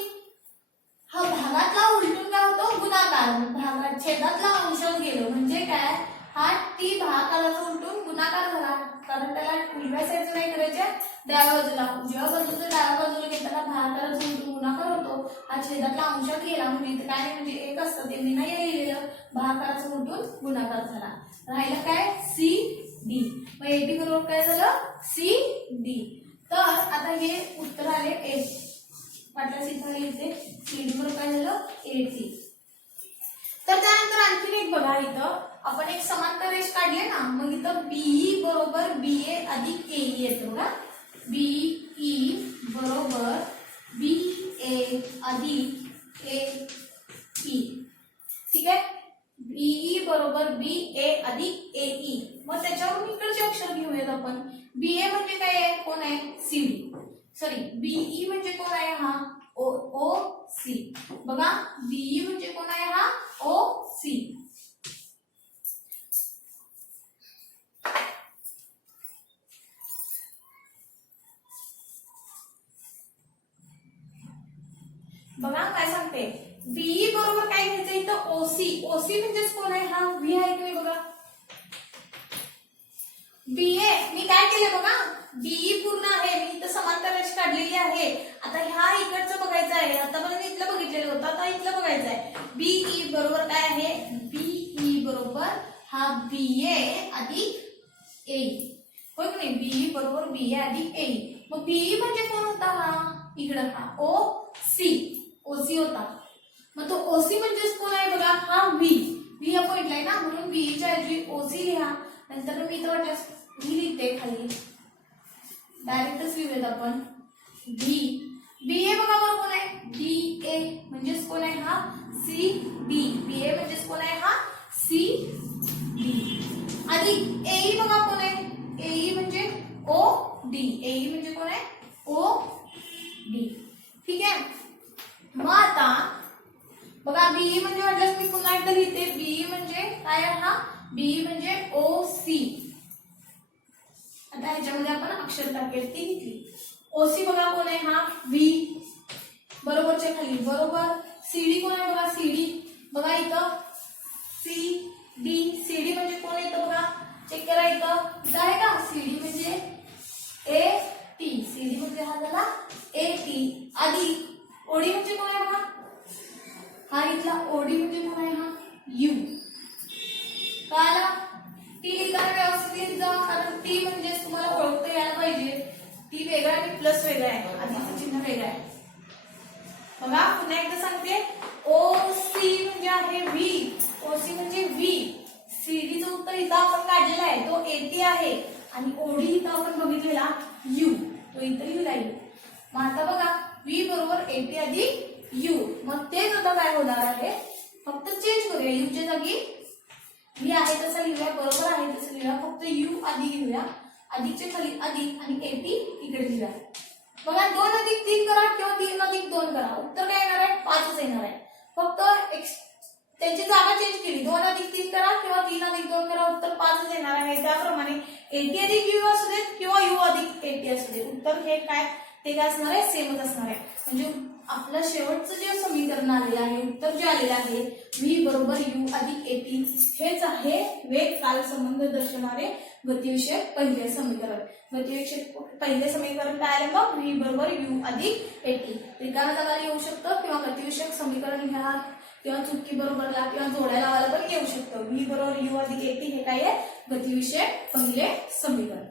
हा भागातला उलटून काय होतो गुणाकार, भागात छेदातला अंशात गेलो म्हणजे काय, हा टी भागाकाराचा उलटून गुणाकार झाला, कारण त्याला उजव्या साईडचं काय करायचे डाव्या बाजूला, उजव्या बाजूचं डाव्या बाजूला घेताना भागाकाराचा उलटून गुणाकार होतो, हा छेदातला अंशात गेला म्हणजे इथे काय म्हणजे एक असतं ते मी नाही लिहिलेलं, भागाकाराचा उलटून गुणाकार झाला. राहिलं काय सी डी, मग एटी बरोबर काय झालं सी डी. तर आता हे उत्तर आले ए, वाटल्यास इथं लिहिते सी डी बरोबर काय झालं 80. तर त्यानंतर आणखीन एक बघा, इथं आपण एक समांतर रेष काढली ना, मग इथं बीई बरोबर बीए अधिक एई येतो बघा, बीई बरोबर बीए अधिक एई, ठीक आहे, बीई बरोबर बीए अधिक एई. मग त्याच्यावरून इकडचे अक्षर घेऊयात आपण. बीए म्हणजे काय आहे, कोण आहे सीडी, सॉरी बीई म्हणजे कोण आहे हा ओ ओ सी, बघा बीई म्हणजे कोण आहे हा ओ सी. बघा काय सांगते, बीई बरोबर काय घ्यायचं इथं ओसी, ओसी म्हणजेच कोण आहे हा व्ही आहे की बघा, बीए मी काय केले बघा, बीई पूर्ण आहे, मी इथं समांतर रेष काढलेली आहे. आता ह्या इकडचं बघायचं आहे, आतापर्यंत इथलं बघितलेलं होतं, आता इथलं बघायचं आहे. बीई बरोबर काय आहे, बीई बरोबर हा बीए अधिक एई, होय की नाही, बीई बरोबर बीए अधिक एई. मग बीई म्हणजे कोण होता हा इकडं हा ओ सी, ओसी होता. मग तो ओसी म्हणजेच कोण आहे बघा हा व्ही, व्ही आपण म्हटलंय ना, म्हणून बीईच्या ऐवजी ओसी लिहा. नंतर मी इथं वाटल्यास व्ही लिहिते खाली, डायरेक्टच लिहूयात आपण बी, बीए बघा बरोबर कोण आहे बीए म्हणजेच कोण आहे हा सी डी, बीए म्हणजेच कोण आहे हा सी डी. अधिक एई बघा कोण आहे, एई म्हणजे ओ डी, एई म्हणजे कोण आहे ओ डी, ठीक आहे. मग आता बघा बीई म्हणजे वाटल्यास मी पुन्हा एकदा लिहिते, बीई म्हणजे काय आहे हा, बीई म्हणजे ओ सी. आता ह्याच्यामध्ये आपण अक्षर टाकेल ती घेतली, ओसी बघा कोण आहे हा व्ही, बरोबरच्या खाली बरोबर, सीडी कोण आहे बघा सीडी, बघा इथं सी डी, सीडी म्हणजे कोण येतं बघा चेक करा, इथं आहे का सीडी म्हणजे ए टी, सीडी म्हणजे हा झाला ए टी. अधिक ओडी म्हणजे कोण आहे बघा, हा इथला ओडी म्हणजे कोण आहे हा यू. कळालं, टी लिहिताना व्यवस्थित लिहित जा, कारण टी म्हणजे तुम्हाला ओळखता यायला पाहिजे, टी वेगळा आणि प्लस वेगळा आहे, अधिकचं चिन्ह वेगळं आहे. बघा पुन्हा एकदा सांगते, ओ सी म्हणजे आहे व्ही, ओसी म्हणजे व्ही, सीडीचं उत्तर इथं आपण काढलेलं आहे तो एटी आहे, आणि ओडी इथं आपण बघितलेला यू, तो इथं लिहिला यू. मग आता बघा व्ही बरोबर एटी अधिक यू, मग तेच आता काय होणार आहे, फक्त चेंज करूया, यूच्या जागी व्ही आहे तसं लिहूया, बरोबर आहे तसं लिहूया, फक्त यू अधिक लिहूया, अधिकच्या खाली अधिक आणि एटी इकडे लिहूया. बघा 2 अधिक 3 करा किंवा 3 अधिक 2 करा, उत्तर काय येणार आहे 5च येणार आहे. फक्त त्यांची जागा चेंज केली, 2 अधिक 3 करा किंवा 3 अधिक 2 करा, उत्तर 5च येणार आहे. त्याप्रमाणे एटी अधिक यू असू देत किंवा यू अधिक एटी असू दे, उत्तर हे काय ते काय असणार आहे सेमच असणार आहे. म्हणजे आपलं शेवटचं जे समीकरण आलेलं आहे, उत्तर जे आलेलं आहे व्ही बरोबर यू अधिक एटी, हेच आहे वेग काल संबंध दर्शवणारे गतिविषयक पहिले समीकरण. गतिविषयक पहिले समीकरण काय आले मग व्ही बरोबर यू अधिक एटी. रिकाम्या जागा येऊ शकतं किंवा गतिविषयक समीकरण घ्या किंवा चुटकी बरोबरला किंवा जोड्या लावायला पण येऊ शकतं. व्ही बरोबर यू अधिक एटी हे काय आहे गतिविषयक पहिले समीकरण.